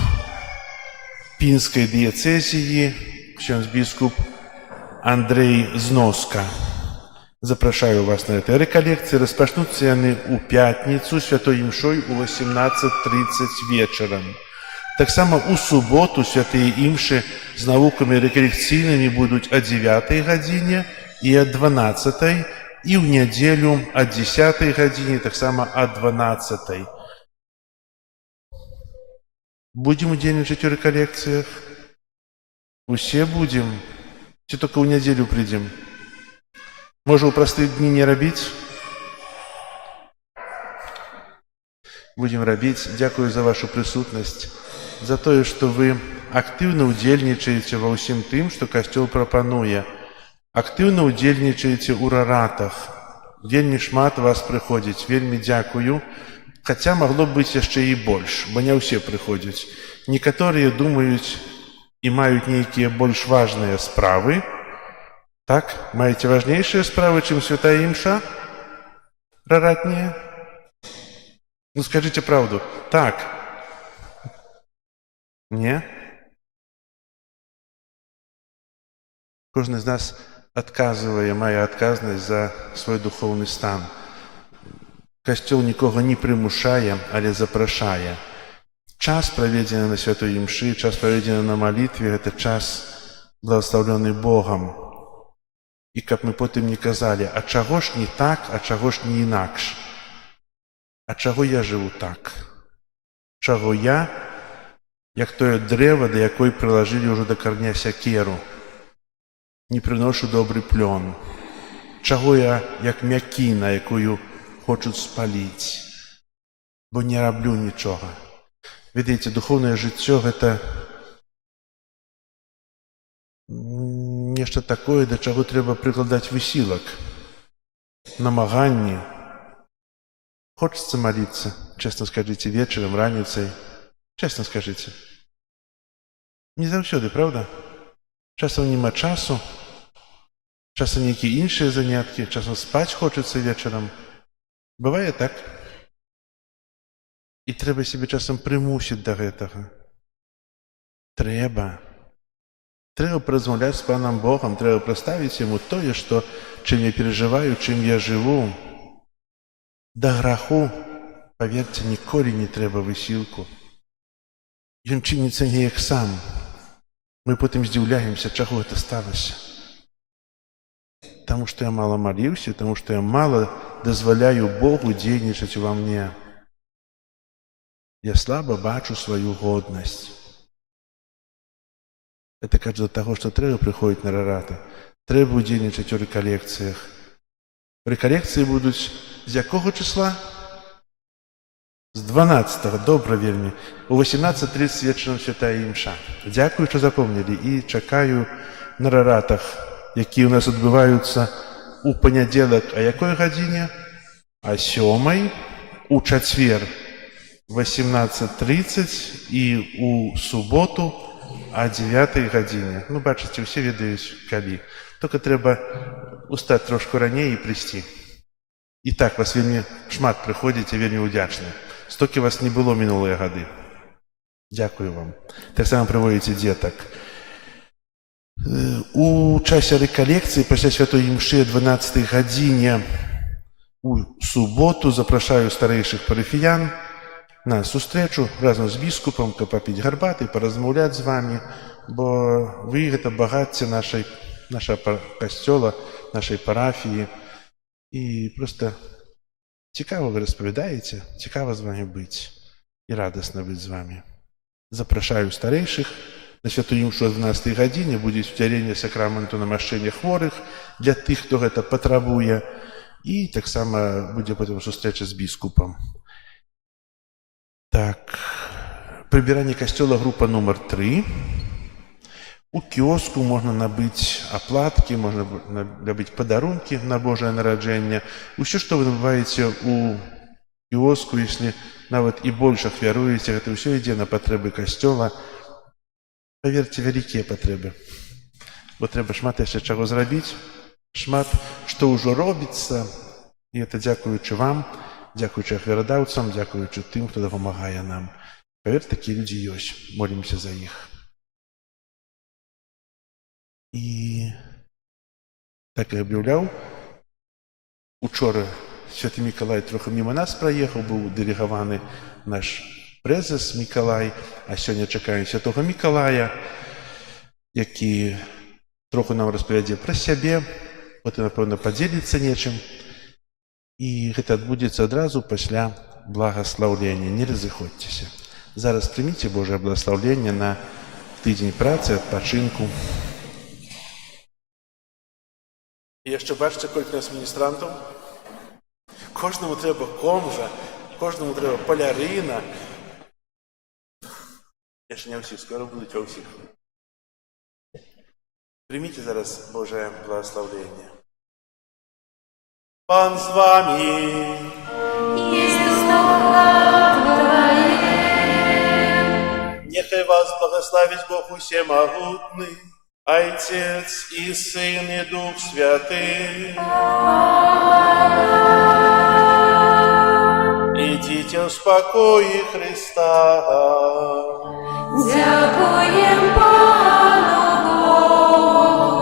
Пінскай дыяцэзіі, ксёндз-біскуп Андрэй Зноска. Запрашаю вас на этой рэкалекцыі. Распачнуцца яны ў пятніцу святой імшой у 18:30 вечарам. Таксама у суботу святыя імшы з навукамі рэкалекцыйнымі будуць о 9 гадзіне і о 12, і ў нядзелю о 10 гадзіне, таксама о 12. Будзем удзельнічаць у рэкалекцыях? Усе будзем? Ці толькі ў нядзелю прыйдзем? Можа, у простыя дні не рабіць? Будзем рабіць. Дзякую за вашу прысутнасць, за тое, што вы актыўна ўдзельнічаеце ва ўсім тым, што касцёл прапануе. Актыўна ўдзельнічаеце ў раратах. Вельмі шмат вас прыходзіць. Вельмі дзякую. Хаця магло б быць яшчэ і больш, бо не ўсе прыходзяць. Некаторыя думаюць і маюць нейкія больш важныя справы. Так, маеце важнейшыя справы, чым святая імша? Раратнія? Ну, скажыце правду. Так. Не? Кожны з нас адказвае, мае адказнасць за свой духоўны стан. Касцёл нікога не прымушае, але запрашае. Час, праведзены на святой імшы, час, праведзены на малітве, гэта час благословлены Богам. І каб мы потым не казалі, а чаго ж не так, а чаго ж не інакш? А чаго я жыву так? Чаго я, як тое дрэва, да якой прылажылі ўжо да карня сякеру, не прыношу добры плён? Чаго я, як мякіна, якую хочуць спаліць, бо не раблю нічога? Ведаеце, духоўнае жыццё – гэта нешта такое, да чаго трэба прыкладаць высілак, намаганні. Хочацца маліцца, честна скажыце, вечарам, раніцай. Честна скажыце. Не заўсёды, правда? Часам нема часу, часам нейкія іншыя заняткі, часам спаць хочацца вечарам. Бывае так? І трэба сябе часам прымусіць да гэтага. Трэба. Трэба паразмаўляць з Панам Богам, трэба прадставіць яму тое, што чым я перажываю, чым я жыву. Да граху, паверце, ніколі не трэба высілку. Ён чыніцца неяк сам. Мы потым здзіўляемся, чаго гэта сталася. Таму што я мала маліўся, таму што я мала дазваляю Богу дзейнічаць ува мне. Я слаба бачу сваю годнасць. Это кажа да таго, што трэба прыходзіць на рарата. Трэба ўдзельнічаць у рэкалекцыях. Рэкалекцыі будуць з якога числа? З 12-го, добра вельмі. У 18:30 вечарам святая імша. Дзякую, што запомнілі, і чакаю на раратах, якія ў нас адбываюцца у панядзелак. А якой гадзіне? А 7-й, у чацвер 18:30 і у суботу а 9 гадзіне. Ну, бачыце, усе ведаюць, калі. Толькі трэба устаць трошку раней і прыйсці. І так, вас вельмі шмат прыходзіць, вельмі ўдзячны. Столькі вас не было мінулыя гады. Дзякую вам. Таксама прыводзіце дзетак. У часе рэкалекцыі пасля святой імшы 12 гадзіне у суботу запрашаю старэйшых парафіян на сустрэчу разам з біскупам, каб папіць гарбаты, паразмаўляць з вамі, бо вы гэта багацце нашага касцёла, нашай парафіі. І проста цікава вы распавядаеце, цікава з вамі быць і радасна быць з вамі. Запрашаю старэйшых. На святую імшу о 12 гадзіне будзе удзяленне сакраменту намашчэння хворых для тых, хто гэта патрабуе. І таксама будзе потым сустрэча з біскупам. Так, прыбіранне касцёла група нумар 3. У кіоску можна набыць аплаткі, можна набыць падарункі на Божае нараджэнне. Усё, што вы набываеце у кіоску, если нават і больш ахвяруеце, гэта ўсё ідзе на патрэбы касцёла. Паверце, вялікія патрэбы. Бо трэба шмат яшчэ чаго зрабіць, шмат што ўжо робіцца. І гэта дзякуючы вам, дзякуючы ахвярадаўцам, дзякуючы тым, хто дапамагае нам. Паверце, такія людзі ёсць. Молімся за іх. І так я аб'яўляў. Учора святы Мікалай троху міма нас праехаў, быў дэлегаваны наш прэзес Мікалай, а сёння чакаем святога Мікалая, які троху нам распавядзе пра сябе, потым, напэўна, падзеліцца нечым. І гэта адбудзецца адразу пасля благаслаўлення. Не разыходзьцеся. Зараз прыміце Божае благаслаўленне на тыдзень працы, адпачынку. І яшчэ бачыце, колькі нас міністрантаў? Кожнаму трэба комжа, кожнаму трэба палярына. Яшчэ не ўсіх, скоро будуць ва ўсіх. Прыміце зараз Божае благаслаўленне. Пан з вамі! Нехай вас благословить Бог усемогутный, Отец и Сын и Дух Святый. Идите в спокое Христа. Дякуєм Пану Богу,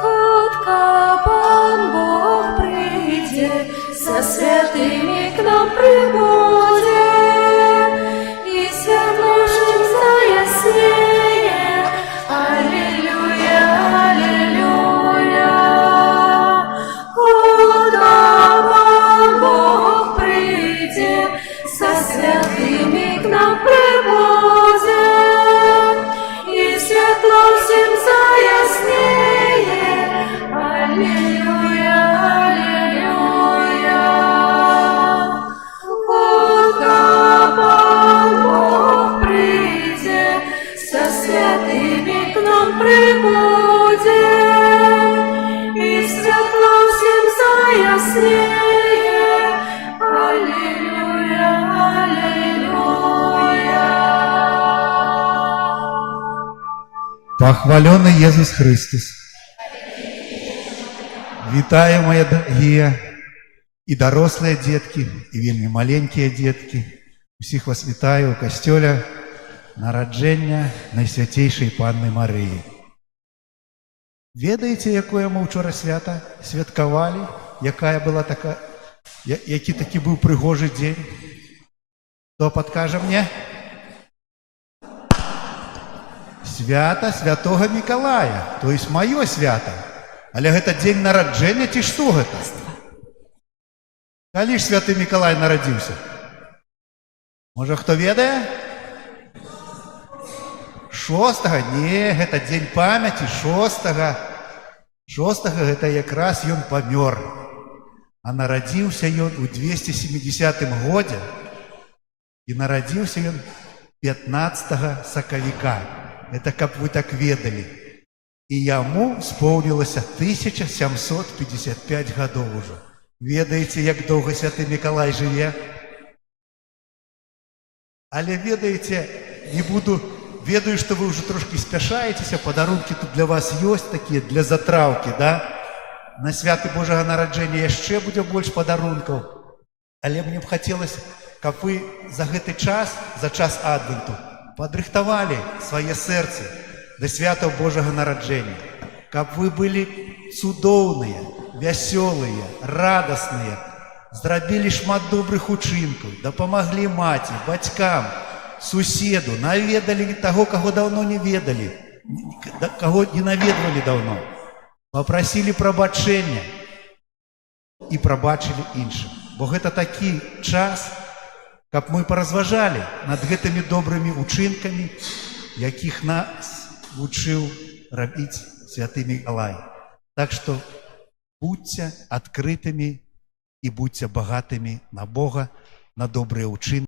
хутка Пан Бог прийде, со святими к нам прибуде, и святошим заяснее. Аллилуйя, аллилуйя. Хутка Пан Бог прийде, со святими к нам прибуде, и светло всем заяснее. Аллилуйя, аллилуйя. Хутка Пан Бог прийде, со святыми к нам прибуде, и светло всем заяснее. Аллилуйя, аллилуйя. Похваленный Иисус Христос. Вітаю, мои дорогие и дорослые детки, и вельми маленькие детки. Усіх вас вітаю у костёле нарадження Найсвятейшей Панны Марии. Ведаеце, якое мы вчора свята святкавалі? Якая была така, які такі быў прыгожы дзень? Хто падкажа мне? Свята Святого Миколая, то есть маё свята. Але гэта дзень нараджэння ці што гэта? Калі ж Святы Миколай нарадзіўся? Можа, хто ведае? 6-го? Не, гэта дзень памяці 6-го. 6-го гэта якраз ён памёр. А нарадзіўся ён у 270 годзе. І нарадзіўся ён 15 сакавіка. Это каб вы так ведалі. І яму споўнілася 1755 гадоў ужо. Ведаеце, як доўга Святы Миколай жыве? Але ведаеце, не буду... Ведаю, што вы ўжо трошкі спяшаецеся, падарункі тут для вас ёсць такія, для затраўкі, да? На святы Божага нараджэння яшчэ будзе больш падарункаў. Але мне б хацелася, каб вы за гэты час, за час адвенту, падрыхтавалі свае сэрцы да святаў Божага нараджэння. Каб вы былі цудоўныя, вясёлыя, радасныя, зрабілі шмат добрых учынкаў, дапамаглі маці, бацькам, суседу, наведалі таго, каго даўно не ведалі, каго не наведвалі даўно, папрасілі прабачэння і прабачылі іншым. Бо гэта такі час, каб мы паразважалі над гэтымі добрымі учынкамі, якіх нас вучыў рабіць Святы Миколай. Так што будьце адкрытымі і будьце багатымі на Бога, на добрыя учынкі.